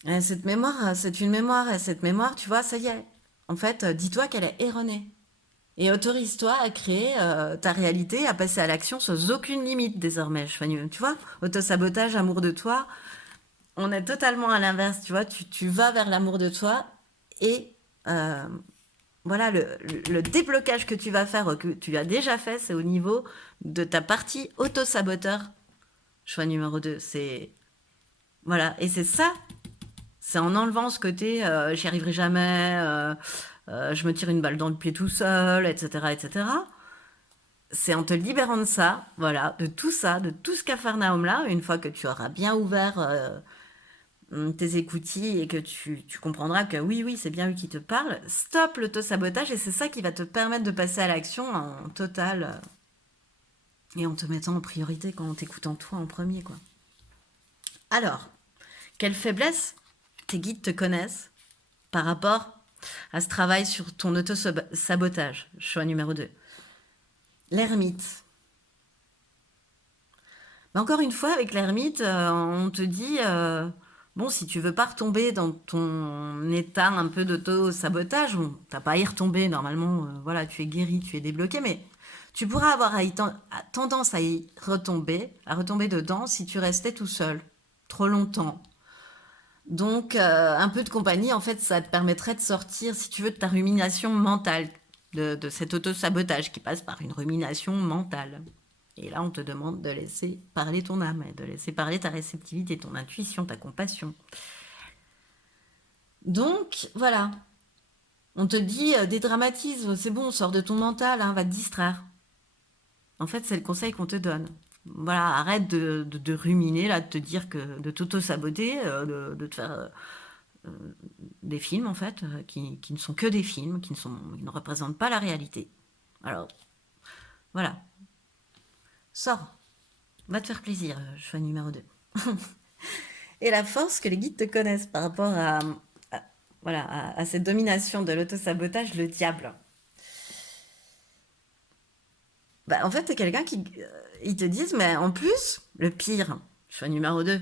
Et cette mémoire, c'est une mémoire, et cette mémoire, tu vois, ça y est. En fait, dis-toi qu'elle est erronée. Et autorise-toi à créer ta réalité, à passer à l'action sans aucune limite désormais. Tu vois, autosabotage, amour de toi, on est totalement à l'inverse, tu vois, tu vas vers l'amour de toi et voilà, le déblocage que tu vas faire, que tu as déjà fait, c'est au niveau de ta partie autosaboteur. Choix numéro 2, c'est... Voilà, et c'est ça, c'est en enlevant ce côté j'y arriverai jamais, je me tire une balle dans le pied tout seul, etc., etc. C'est en te libérant de ça, voilà, de tout ça, de tout ce capharnaüm-là, une fois que tu auras bien ouvert tes écoutilles et que tu comprendras que oui, oui, c'est bien lui qui te parle, stop l'auto-sabotage et c'est ça qui va te permettre de passer à l'action en total et en te mettant en priorité, en t'écoutant toi en premier, quoi. Alors, quelle faiblesse tes guides te connaissent par rapport à ce travail sur ton auto-sabotage? Choix numéro 2. L'ermite. Mais encore une fois, avec l'ermite, on te dit, bon, si tu veux pas retomber dans ton état un peu d'auto-sabotage, bon, t'as pas à y retomber, normalement, voilà, tu es guéri, tu es débloqué, mais tu pourras avoir tendance à y retomber, à retomber dedans si tu restais tout seul, trop longtemps. Donc, un peu de compagnie, en fait, ça te permettrait de sortir, si tu veux, de ta rumination mentale, de cet auto-sabotage qui passe par une rumination mentale. Et là, on te demande de laisser parler ton âme, de laisser parler ta réceptivité, ton intuition, ta compassion. Donc, voilà. On te dit, dédramatise, c'est bon, sors de ton mental, hein, va te distraire. En fait, c'est le conseil qu'on te donne. Voilà, arrête de ruminer, là, de te dire que, de t'auto-saboter, de te faire des films, en fait, qui ne sont que des films, qui ne représentent pas la réalité. Alors, voilà. Sors, va te faire plaisir, choix numéro 2. Et la force que les guides te connaissent par rapport à- voilà, à cette domination de l'autosabotage, le diable. Bah, en fait, t'es quelqu'un qui... ils te disent, mais en plus, le pire, choix numéro 2,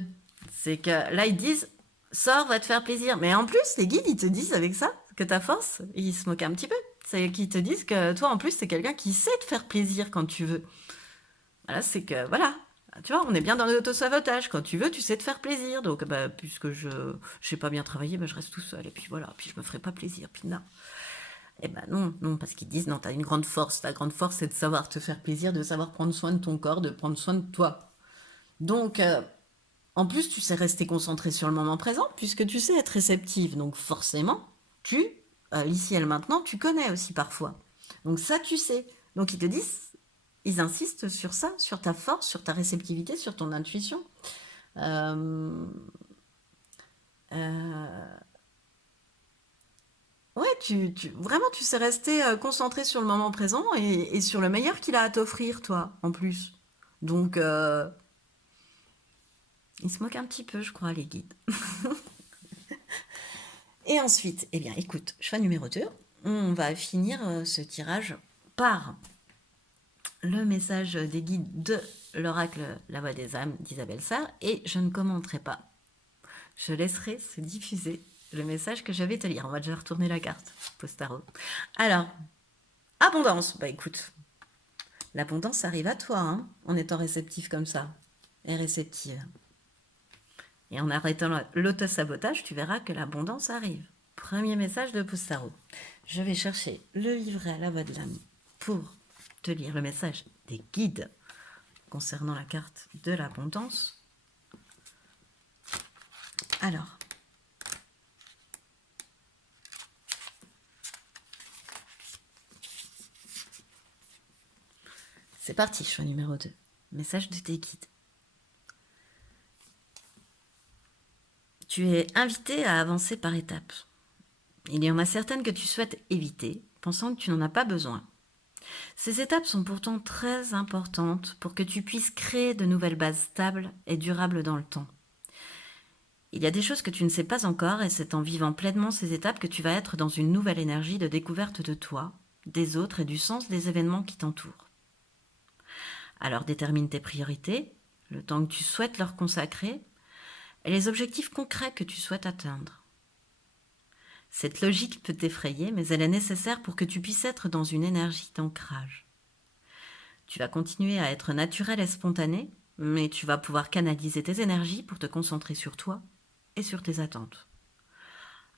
c'est que là, ils disent, sors, va te faire plaisir. Mais en plus, les guides, ils te disent avec ça, que ta force, ils se moquent un petit peu. C'est qu'ils te disent que toi, en plus, t'es quelqu'un qui sait te faire plaisir quand tu veux. Voilà, c'est que, voilà. Tu vois, on est bien dans l'autosabotage. Quand tu veux, tu sais te faire plaisir. Donc, bah, puisque je n'ai pas bien travaillé, bah, je reste tout seul. Et puis voilà, puis je me ferai pas plaisir. Puis non. Eh ben non, non, parce qu'ils disent, non, t'as une grande force. Ta grande force, c'est de savoir te faire plaisir, de savoir prendre soin de ton corps, de prendre soin de toi. Donc, en plus, tu sais rester concentré sur le moment présent, puisque tu sais être réceptive. Donc, forcément, l'ici et le maintenant, tu connais aussi parfois. Donc, ça, tu sais. Donc, ils te disent, ils insistent sur ça, sur ta force, sur ta réceptivité, sur ton intuition. Euh, euh, Ouais, vraiment, tu sais rester concentré sur le moment présent et sur le meilleur qu'il a à t'offrir, toi, en plus. Donc, il se moque un petit peu, je crois, les guides. Et ensuite, eh bien, écoute, choix numéro 2, on va finir ce tirage par le message des guides de l'oracle La Voix des âmes d'Isabelle Sarr, et je ne commenterai pas. Je laisserai se diffuser le message que je vais te lire. On va déjà retourner la carte, Postaro. Alors, abondance. Bah écoute, l'abondance arrive à toi, hein, en étant réceptif comme ça, et réceptive. Et en arrêtant l'autosabotage, tu verras que l'abondance arrive. Premier message de Postaro. Je vais chercher le livret à la voix de l'âme pour te lire le message des guides concernant la carte de l'abondance. Alors, c'est parti, choix numéro 2. Message de tes guides. Tu es invité à avancer par étapes. Il y en a certaines que tu souhaites éviter, pensant que tu n'en as pas besoin. Ces étapes sont pourtant très importantes pour que tu puisses créer de nouvelles bases stables et durables dans le temps. Il y a des choses que tu ne sais pas encore et c'est en vivant pleinement ces étapes que tu vas être dans une nouvelle énergie de découverte de toi, des autres et du sens des événements qui t'entourent. Alors détermine tes priorités, le temps que tu souhaites leur consacrer et les objectifs concrets que tu souhaites atteindre. Cette logique peut t'effrayer, mais elle est nécessaire pour que tu puisses être dans une énergie d'ancrage. Tu vas continuer à être naturel et spontané, mais tu vas pouvoir canaliser tes énergies pour te concentrer sur toi et sur tes attentes.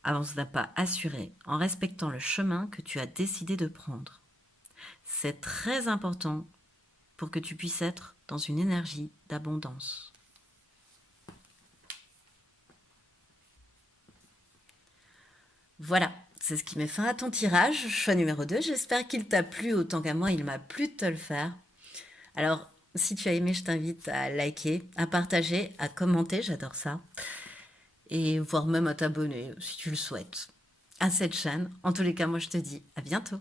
Avance d'un pas assuré en respectant le chemin que tu as décidé de prendre. C'est très important pour que tu puisses être dans une énergie d'abondance. Voilà, c'est ce qui met fin à ton tirage, choix numéro 2. J'espère qu'il t'a plu autant qu'à moi, il m'a plu de te le faire. Alors, si tu as aimé, je t'invite à liker, à partager, à commenter, j'adore ça. Et voire même à t'abonner, si tu le souhaites, à cette chaîne. En tous les cas, moi, je te dis à bientôt.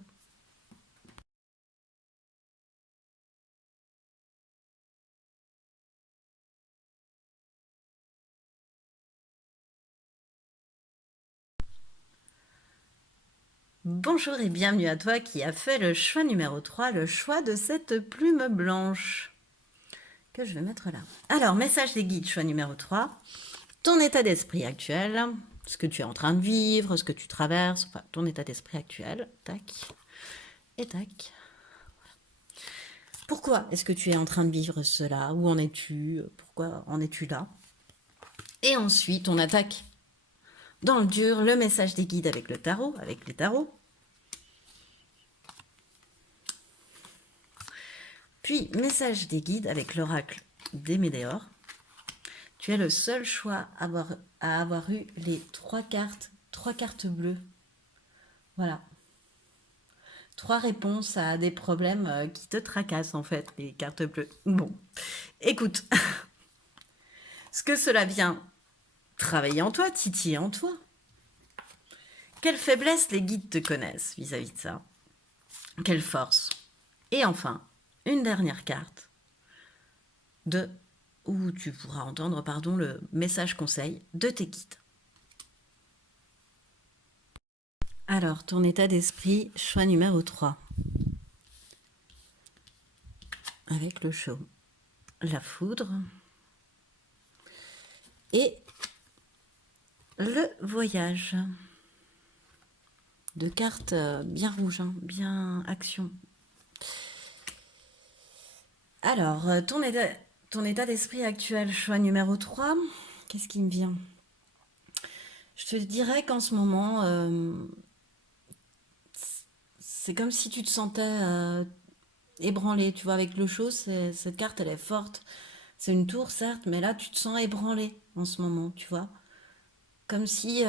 Bonjour et bienvenue à toi qui a fait le choix numéro 3, le choix de cette plume blanche que je vais mettre là. Alors, message des guides, choix numéro 3. Ton état d'esprit actuel, ce que tu es en train de vivre, ce que tu traverses, enfin, ton état d'esprit actuel, tac, et tac. Pourquoi est-ce que tu es en train de vivre cela? Où en es-tu? Pourquoi en es-tu là? Et ensuite, on attaque dans le dur le message des guides avec le tarot, avec les tarots. Puis, message des guides avec l'oracle des Médéors. Tu es le seul choix à avoir eu les trois cartes bleues. Voilà. 3 réponses à des problèmes qui te tracassent en fait, les cartes bleues. Bon, écoute, ce que cela vient travailler en toi, titiller en toi. Quelle faiblesse les guides te connaissent vis-à-vis de ça? Quelle force? Et enfin, une dernière carte. de, où tu pourras entendre, pardon, le message conseil de tes guides. Alors, ton état d'esprit, choix numéro 3. Avec le show, la foudre et le voyage. Deux cartes bien rouges, hein, bien action. Alors, ton état d'esprit actuel, choix numéro 3, qu'est-ce qui me vient? Je te dirais qu'en ce moment, c'est comme si tu te sentais ébranlé, tu vois, avec le show, cette carte, elle est forte. C'est une tour, certes, mais là, tu te sens ébranlé en ce moment, tu vois. Comme si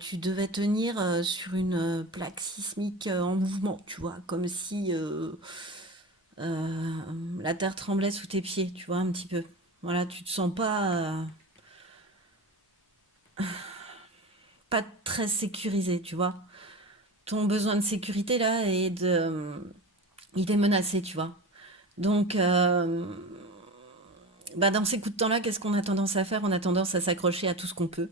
tu devais tenir sur une plaque sismique en mouvement, tu vois. Comme si la terre tremblait sous tes pieds, tu vois, un petit peu. Voilà, tu te sens pas très sécurisé, tu vois. Ton besoin de sécurité, là, il est menacé, tu vois. Donc, bah, dans ces coups de temps-là, qu'est-ce qu'on a tendance à faire? On a tendance à s'accrocher à tout ce qu'on peut.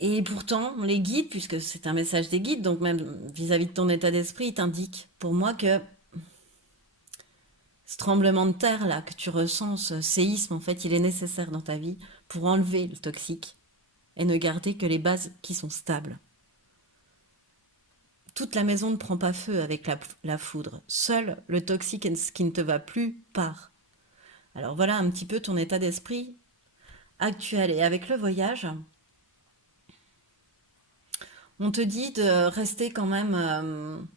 Et pourtant, les guides, puisque c'est un message des guides, donc même vis-à-vis de ton état d'esprit, ils t'indiquent pour moi que ce tremblement de terre là que tu ressens, ce séisme, en fait, il est nécessaire dans ta vie pour enlever le toxique et ne garder que les bases qui sont stables. Toute la maison ne prend pas feu avec la foudre. Seul le toxique et ce qui ne te va plus part. Alors voilà un petit peu ton état d'esprit actuel. Et avec le voyage, on te dit de rester quand même,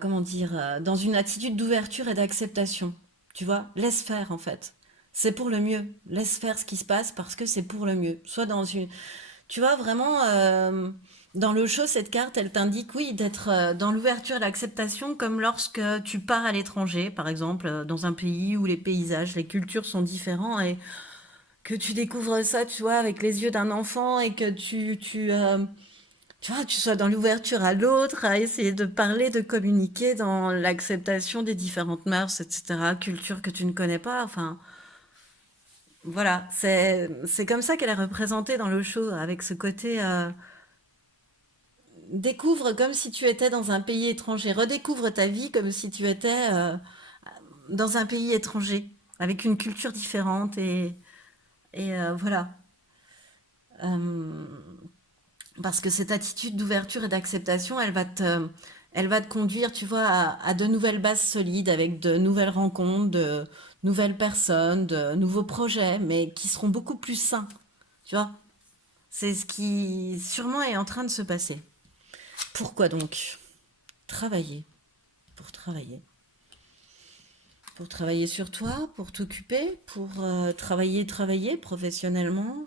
comment dire, dans une attitude d'ouverture et d'acceptation. Tu vois, laisse faire en fait. C'est pour le mieux. Laisse faire ce qui se passe parce que c'est pour le mieux. Soit dans une... Tu vois, vraiment, dans le show, cette carte, elle t'indique, oui, d'être dans l'ouverture et l'acceptation, comme lorsque tu pars à l'étranger, par exemple, dans un pays où les paysages, les cultures sont différents et que tu découvres ça, tu vois, avec les yeux d'un enfant et que tu vois, tu sois dans l'ouverture à l'autre, à essayer de parler, de communiquer dans l'acceptation des différentes mœurs, etc., cultures que tu ne connais pas. Enfin, voilà, c'est comme ça qu'elle est représentée dans le show, avec ce côté découvre comme si tu étais dans un pays étranger, redécouvre ta vie comme si tu étais dans un pays étranger, avec une culture différente et voilà. Euh, Parce que cette attitude d'ouverture et d'acceptation, elle va te conduire, tu vois, à de nouvelles bases solides, avec de nouvelles rencontres, de nouvelles personnes, de nouveaux projets, mais qui seront beaucoup plus sains, tu vois. C'est ce qui sûrement est en train de se passer. Pourquoi donc? Travailler. Pour travailler. Pour travailler sur toi, pour t'occuper, pour travailler professionnellement.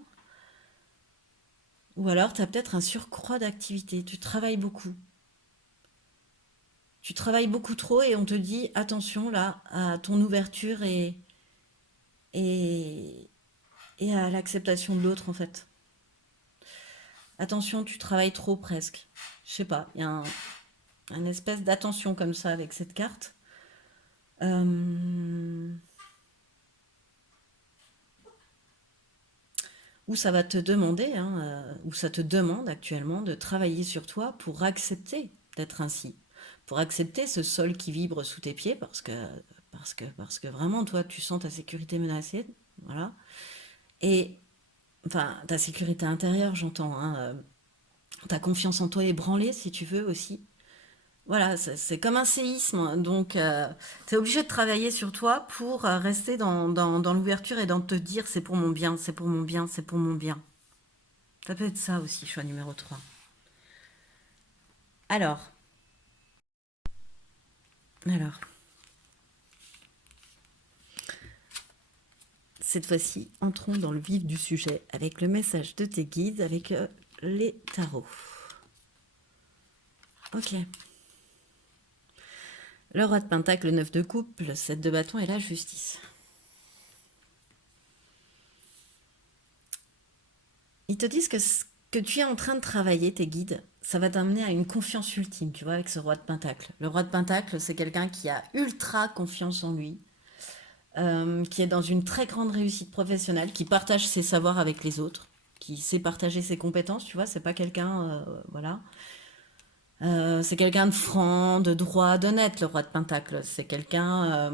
Ou alors tu as peut-être un surcroît d'activité. Tu travailles beaucoup. Tu travailles beaucoup trop et on te dit attention là à ton ouverture et, et à l'acceptation de l'autre en fait. Attention, tu travailles trop presque. Je sais pas, il y a un espèce d'attention comme ça avec cette carte. Euh, Où ça va te demander, hein, où ça te demande actuellement de travailler sur toi pour accepter d'être ainsi, pour accepter ce sol qui vibre sous tes pieds parce que vraiment toi tu sens ta sécurité menacée, voilà. Et enfin ta sécurité intérieure, j'entends, hein, ta confiance en toi ébranlée si tu veux aussi. Voilà, c'est comme un séisme, donc tu es obligé de travailler sur toi pour rester dans l'ouverture et dans te dire c'est pour mon bien, c'est pour mon bien, c'est pour mon bien. Ça peut être ça aussi, choix numéro 3. Alors, alors, cette fois-ci, entrons dans le vif du sujet avec le message de tes guides, avec les tarots. Ok. Le roi de pentacle, le 9 de coupe, le 7 de bâton et la justice. Ils te disent que ce que tu es en train de travailler, tes guides, ça va t'amener à une confiance ultime, tu vois, avec ce roi de pentacle. Le roi de pentacle, c'est quelqu'un qui a ultra confiance en lui, qui est dans une très grande réussite professionnelle, qui partage ses savoirs avec les autres, qui sait partager ses compétences, tu vois, c'est pas quelqu'un, voilà. C'est quelqu'un de franc, de droit, d'honnête, le roi de Pentacle. C'est quelqu'un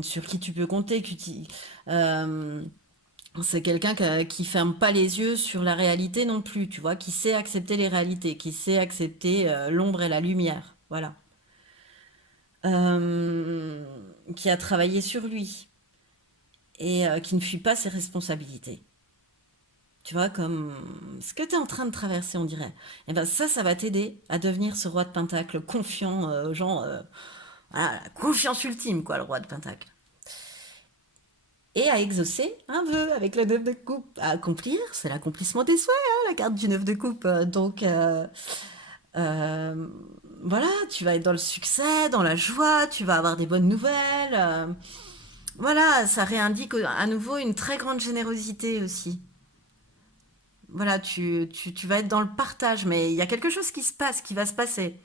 sur qui tu peux compter, euh, c'est quelqu'un qui ferme pas les yeux sur la réalité non plus, tu vois, qui sait accepter les réalités, qui sait accepter l'ombre et la lumière, voilà. Euh, qui a travaillé sur lui et qui ne fuit pas ses responsabilités. Tu vois, comme ce que tu es en train de traverser, on dirait. Et ben ça va t'aider à devenir ce roi de Pentacle confiant, voilà, la confiance ultime, quoi, le roi de Pentacle. Et à exaucer un vœu avec le 9 de coupe. À accomplir, c'est l'accomplissement des souhaits, hein, la carte du 9 de coupe. Euh, voilà, tu vas être dans le succès, dans la joie, tu vas avoir des bonnes nouvelles. Voilà, ça réindique à nouveau une très grande générosité aussi. Voilà, tu vas être dans le partage, mais il y a quelque chose qui se passe, qui va se passer.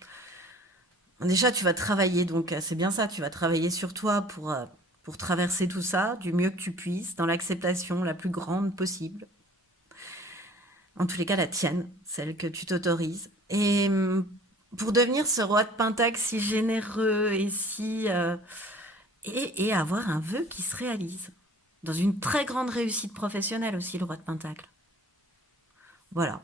Déjà, tu vas travailler, donc c'est bien ça, tu vas travailler sur toi pour traverser tout ça du mieux que tu puisses, dans l'acceptation la plus grande possible. En tous les cas, la tienne, celle que tu t'autorises. Et pour devenir ce roi de Pentacle si généreux et et avoir un vœu qui se réalise. Dans une très grande réussite professionnelle aussi, le roi de Pentacle. Voilà.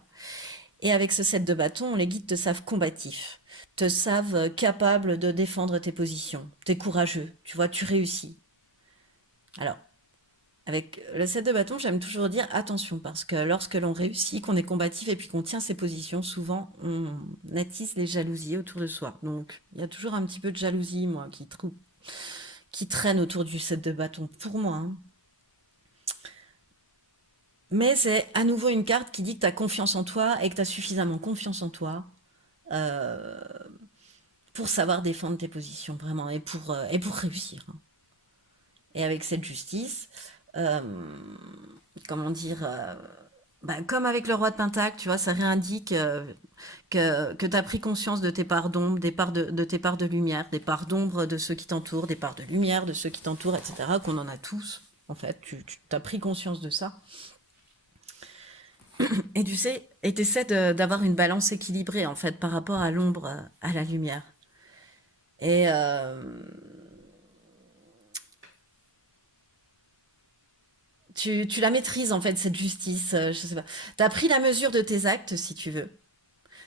Et avec ce set de bâtons, les guides te savent combatif, te savent capable de défendre tes positions. T'es courageux, tu vois, tu réussis. Alors, avec le set de bâtons, j'aime toujours dire attention, parce que lorsque l'on réussit, qu'on est combatif et puis qu'on tient ses positions, souvent on attise les jalousies autour de soi. Donc, il y a toujours un petit peu de jalousie, moi, qui traîne autour du set de bâtons, pour moi, hein. Mais c'est à nouveau une carte qui dit que tu as confiance en toi et que tu as suffisamment confiance en toi euh, pour savoir défendre tes positions, vraiment, et pour réussir, hein. Et avec cette justice, euh, comment dire, bah, comme avec le roi de Pentacle, tu vois, ça réindique que tu as pris conscience de tes parts d'ombre, de tes parts de lumière, des parts d'ombre de ceux qui t'entourent, des parts de lumière de ceux qui t'entourent, etc., qu'on en a tous, en fait, tu as pris conscience de ça. Et tu sais, et t'essaies d'avoir une balance équilibrée, en fait, par rapport à l'ombre, à la lumière. Et, tu la maîtrises en fait, cette justice, je sais pas. T'as pris la mesure de tes actes, si tu veux.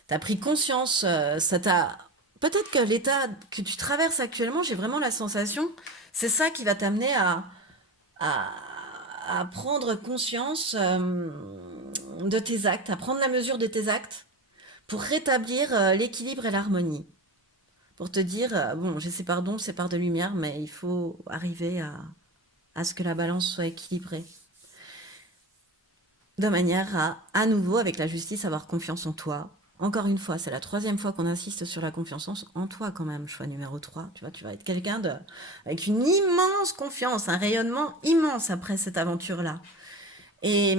T'as pris conscience, ça t'a... Peut-être que l'état que tu traverses actuellement, j'ai vraiment la sensation, c'est ça qui va t'amener à, à prendre conscience de tes actes, à prendre la mesure de tes actes pour rétablir l'équilibre et l'harmonie. Pour te dire, bon, j'ai ces parts d'ombre, ces parts de lumière, mais il faut arriver à ce que la balance soit équilibrée. De manière à nouveau, avec la justice, avoir confiance en toi. Encore une fois, c'est la troisième fois qu'on insiste sur la confiance en toi quand même, choix numéro 3. Tu vois, tu vas être quelqu'un avec une immense confiance, un rayonnement immense après cette aventure-là. Et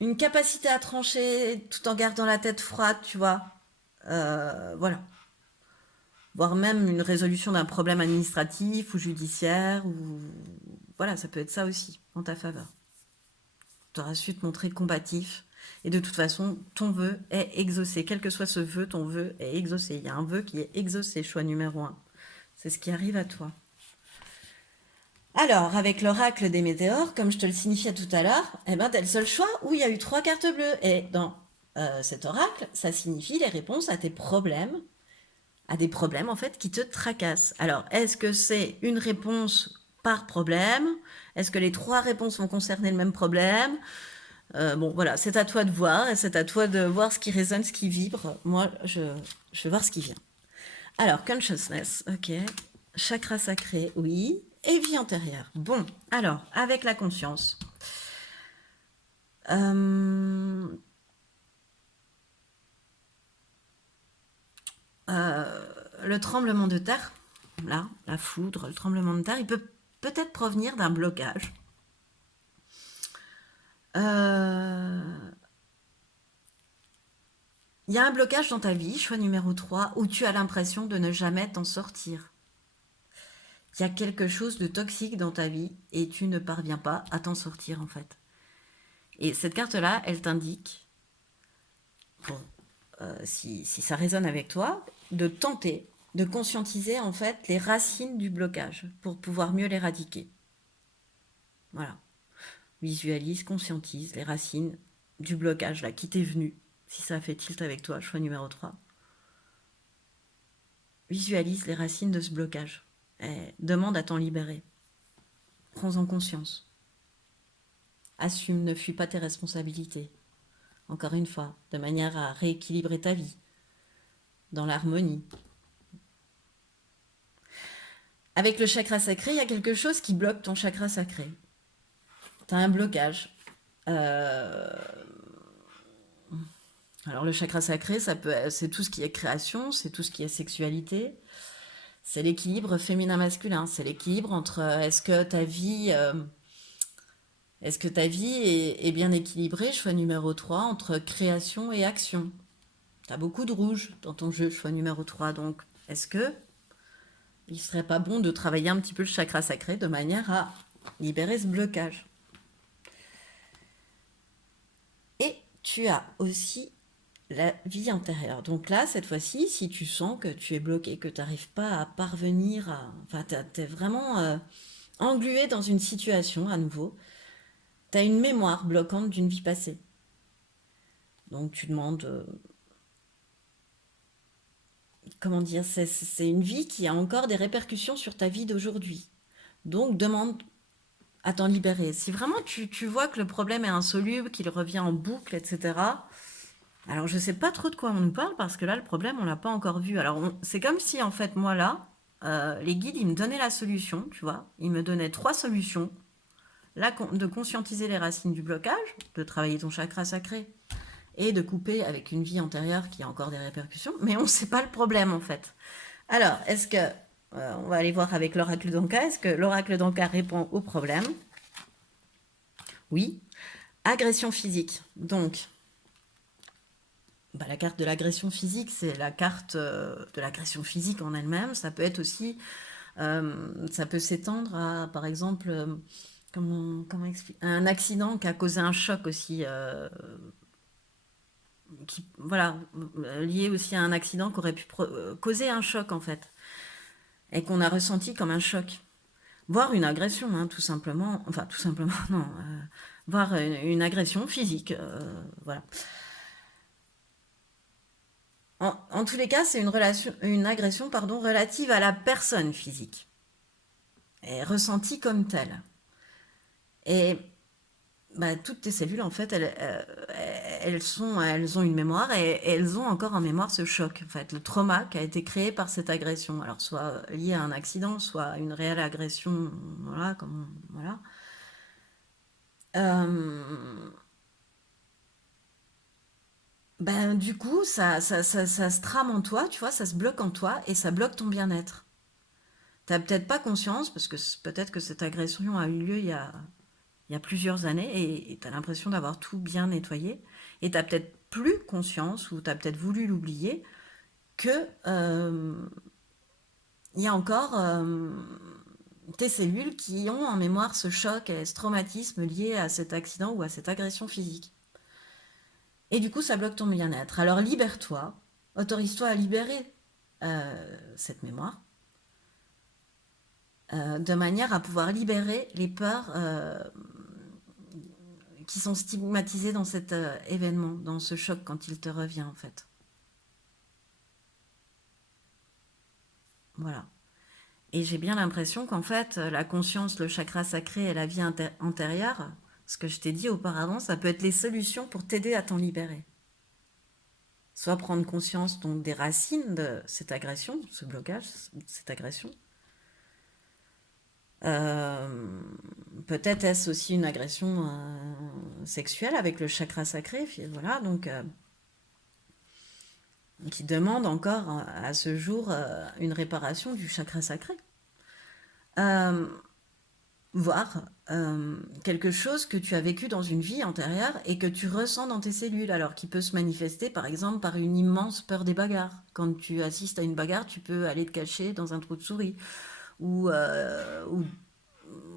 une capacité à trancher tout en gardant la tête froide, tu vois. Voilà. Voire même une résolution d'un problème administratif ou judiciaire. Ou... Voilà, ça peut être ça aussi, en ta faveur. Tu auras su te montrer combatif. Et de toute façon, ton vœu est exaucé. Quel que soit ce vœu, ton vœu est exaucé. Il y a un vœu qui est exaucé, choix numéro 1. C'est ce qui arrive à toi. Alors, avec l'oracle des météores, comme je te le signifiais tout à l'heure, eh ben, t'as le seul choix où il y a eu 3 cartes bleues. Et dans cet oracle, ça signifie les réponses à tes problèmes, à des problèmes en fait qui te tracassent. Alors, est-ce que c'est une réponse par problème? Est-ce que les 3 réponses vont concerner le même problème? Bon, voilà, c'est à toi de voir et c'est à toi de voir ce qui résonne, ce qui vibre. Moi, je vais voir ce qui vient. Alors, consciousness, ok. Chakra sacré, oui. Et vie antérieure. Bon, alors, avec la conscience. Euh, le tremblement de terre, là, la foudre, le tremblement de terre, il peut peut-être provenir d'un blocage. Euh, Il y a un blocage dans ta vie, choix numéro 3, où tu as l'impression de ne jamais t'en sortir. Il y a quelque chose de toxique dans ta vie et tu ne parviens pas à t'en sortir en fait. Et cette carte-là, elle t'indique, pour, si ça résonne avec toi, de tenter de conscientiser en fait les racines du blocage pour pouvoir mieux l'éradiquer. Voilà. Visualise, conscientise les racines du blocage là qui t'est venu. Si ça a fait tilt avec toi, choix numéro 3. Visualise les racines de ce blocage. Et demande à t'en libérer. Prends-en conscience. Assume, ne fuis pas tes responsabilités. Encore une fois, de manière à rééquilibrer ta vie, dans l'harmonie. Avec le chakra sacré, il y a quelque chose qui bloque ton chakra sacré. Tu as un blocage. Alors le chakra sacré, c'est tout ce qui est création, c'est tout ce qui est sexualité, c'est l'équilibre féminin-masculin, c'est l'équilibre entre est-ce que ta vie est bien équilibrée, choix numéro 3, entre création et action. Tu as beaucoup de rouge dans ton jeu, choix numéro 3, donc est-ce que il serait pas bon de travailler un petit peu le chakra sacré de manière à libérer ce blocage? Et tu as aussi la vie intérieure. Donc là, cette fois-ci, si tu sens que tu es bloqué, que tu n'arrives pas à parvenir à... Enfin, tu es vraiment englué dans une situation à nouveau, tu as une mémoire bloquante d'une vie passée. Donc tu demandes... comment dire, c'est une vie qui a encore des répercussions sur ta vie d'aujourd'hui. Donc demande à t'en libérer. Si vraiment tu vois que le problème est insoluble, qu'il revient en boucle, etc., alors je sais pas trop de quoi on nous parle parce que là le problème on l'a pas encore vu. Alors c'est comme si en fait moi là, les guides ils me donnaient la solution, tu vois. Ils me donnaient 3 solutions. Là, de conscientiser les racines du blocage, de travailler ton chakra sacré et de couper avec une vie antérieure qui a encore des répercussions, mais on ne sait pas le problème en fait. Alors, est-ce que, on va aller voir avec l'oracle d'Anka, est-ce que l'oracle d'Anka répond au problème? Oui. Agression physique. Donc, la carte de l'agression physique, c'est la carte de l'agression physique en elle-même. Ça peut être aussi, ça peut s'étendre à, par exemple, comment expliquer, un accident qui a causé un choc aussi, voilà, lié aussi à un accident qui aurait pu causer un choc en fait, et qu'on a ressenti comme un choc. Voire une agression, hein, tout simplement, enfin tout simplement, non, voire une agression physique, voilà. En tous les cas, c'est une agression, pardon, relative à la personne physique, et ressentie comme telle. Et toutes tes cellules, en fait, elles ont une mémoire et elles ont encore en mémoire ce choc, en fait, le trauma qui a été créé par cette agression. Alors, soit lié à un accident, soit à une réelle agression, voilà, voilà. Du coup, ça se trame en toi, tu vois, ça se bloque en toi et ça bloque ton bien-être. T'as peut-être pas conscience, parce que peut-être que cette agression a eu lieu il y a plusieurs années et tu as l'impression d'avoir tout bien nettoyé. Et tu n'as peut-être plus conscience, ou tu as peut-être voulu l'oublier, que il y a encore tes cellules qui ont en mémoire ce choc et ce traumatisme lié à cet accident ou à cette agression physique. Et du coup, ça bloque ton bien-être. Alors libère-toi, autorise-toi à libérer cette mémoire, de manière à pouvoir libérer les peurs qui sont stigmatisées dans cet événement, dans ce choc quand il te revient en fait. Voilà. Et j'ai bien l'impression qu'en fait, la conscience, le chakra sacré et la vie antérieure, ce que je t'ai dit auparavant, ça peut être les solutions pour t'aider à t'en libérer. Soit prendre conscience donc des racines de cette agression, ce blocage, cette agression. Peut-être est-ce aussi une agression sexuelle avec le chakra sacré, voilà, donc qui demande encore à ce jour une réparation du chakra sacré. voir quelque chose que tu as vécu dans une vie antérieure et que tu ressens dans tes cellules, alors qui peut se manifester par exemple par une immense peur des bagarres. Quand tu assistes à une bagarre, tu peux aller te cacher dans un trou de souris. Ou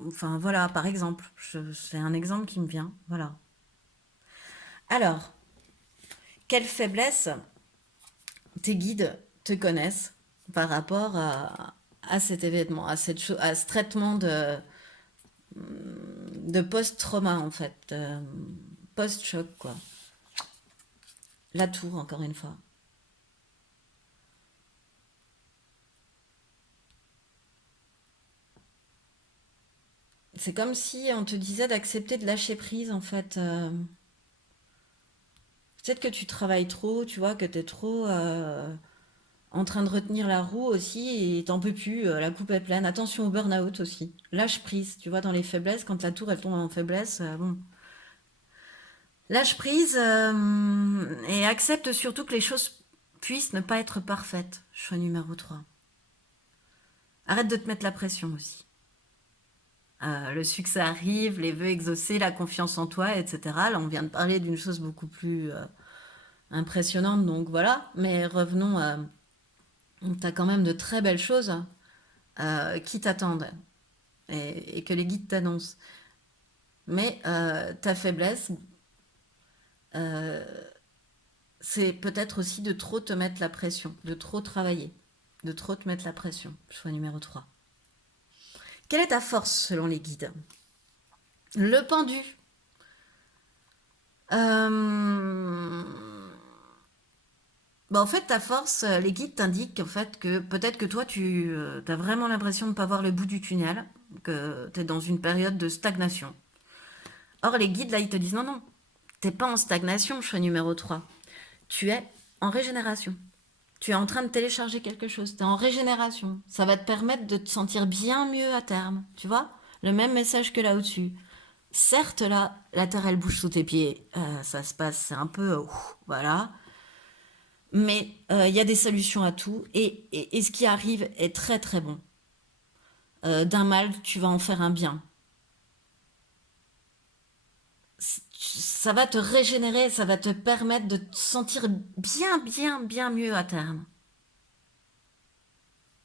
enfin voilà, par exemple. C'est un exemple qui me vient. Voilà. Alors, quelle faiblesse tes guides te connaissent par rapport à cet événement, à ce traitement de post-trauma en fait, post-choc quoi. La tour encore une fois. C'est comme si on te disait d'accepter de lâcher prise en fait. Peut-être que tu travailles trop, tu vois, que tu es trop en train de retenir la roue aussi et t'en peux plus, la coupe est pleine. Attention au burn-out aussi. Lâche prise, tu vois, dans les faiblesses, quand la tour elle tombe en faiblesse, bon. Lâche prise et accepte surtout que les choses puissent ne pas être parfaites. Choix numéro 3. Arrête de te mettre la pression aussi. Le succès arrive, les vœux exaucés, la confiance en toi, etc. Là, on vient de parler d'une chose beaucoup plus impressionnante, donc voilà. Mais revenons, tu as quand même de très belles choses qui t'attendent et que les guides t'annoncent. Mais ta faiblesse, euh, c'est peut-être aussi de trop te mettre la pression, de trop travailler, de trop te mettre la pression. Choix numéro 3. Quelle est ta force selon les guides? Le pendu. Euh, Bah, en fait, ta force, les guides t'indiquent en fait que peut-être que toi, tu as vraiment l'impression de ne pas voir le bout du tunnel, que tu es dans une période de stagnation. Or, les guides, là, ils te disent non, non, t'es pas en stagnation, choix numéro 3. Tu es en régénération. Tu es en train de télécharger quelque chose. Tu es en régénération. Ça va te permettre de te sentir bien mieux à terme. Tu vois? Le même message que là au-dessus. Certes, là, la terre, elle bouge sous tes pieds. Ça se passe, c'est un peu... voilà. Mais il y a des solutions à tout. Et ce qui arrive est très très bon. D'un mal, tu vas en faire un bien. Ça va te régénérer, ça va te permettre de te sentir bien, bien, bien mieux à terme.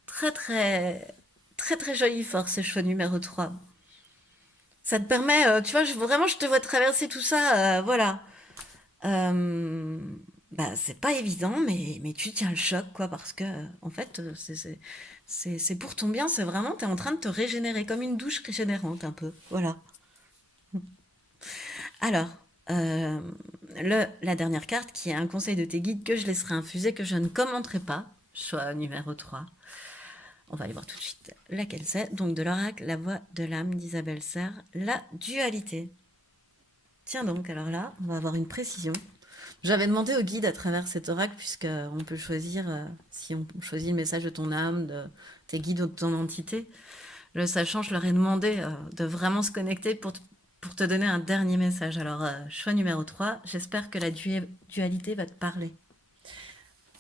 Très, très, très, très jolie force, ce choix numéro 3. Ça te permet, tu vois, vraiment, je te vois traverser tout ça, voilà. Euh, Bah, c'est pas évident, mais tu tiens le choc, quoi, parce que, en fait, c'est pour ton bien, c'est vraiment, t'es en train de te régénérer, comme une douche régénérante, un peu, voilà. Alors, euh, la dernière carte, qui est un conseil de tes guides que je laisserai infuser, que je ne commenterai pas, choix numéro 3. On va aller voir tout de suite laquelle c'est. Donc, de l'oracle, la voix de l'âme d'Isabelle Serre, la dualité. Tiens donc, alors là, on va avoir une précision. J'avais demandé au guide à travers cet oracle, puisqu'on peut choisir, si on choisit le message de ton âme, de tes guides ou de ton entité, le sachant, je leur ai demandé de vraiment se connecter pour te donner un dernier message. Alors, choix numéro 3, j'espère que la dualité va te parler.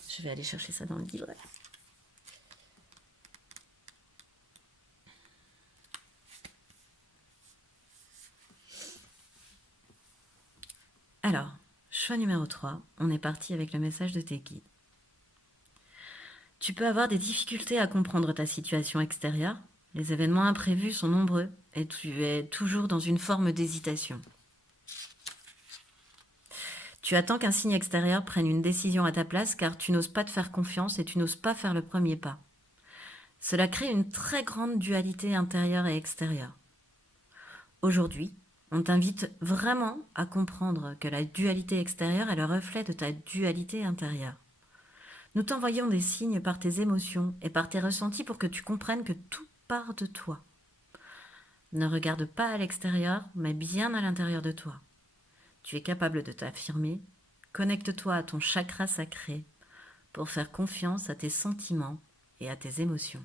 Je vais aller chercher ça dans le livret. Alors, choix numéro 3, on est parti avec le message de tes guides. Tu peux avoir des difficultés à comprendre ta situation extérieure. Les événements imprévus sont nombreux et tu es toujours dans une forme d'hésitation. Tu attends qu'un signe extérieur prenne une décision à ta place car tu n'oses pas te faire confiance et tu n'oses pas faire le premier pas. Cela crée une très grande dualité intérieure et extérieure. Aujourd'hui, on t'invite vraiment à comprendre que la dualité extérieure est le reflet de ta dualité intérieure. Nous t'envoyons des signes par tes émotions et par tes ressentis pour que tu comprennes que tout part de toi. Ne regarde pas à l'extérieur, mais bien à l'intérieur de toi. Tu es capable de t'affirmer. Connecte-toi à ton chakra sacré pour faire confiance à tes sentiments et à tes émotions.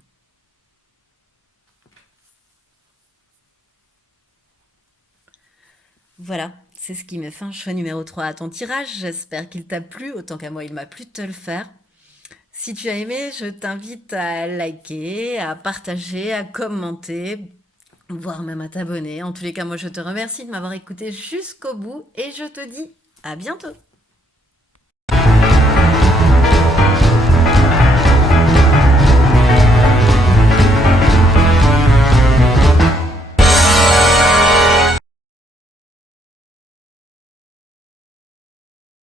Voilà, c'est ce qui met fin, choix numéro 3 à ton tirage. J'espère qu'il t'a plu, autant qu'à moi il m'a plu de te le faire. Si tu as aimé, je t'invite à liker, à partager, à commenter. voire même à t'abonner. En tous les cas, moi, je te remercie de m'avoir écouté jusqu'au bout et je te dis à bientôt.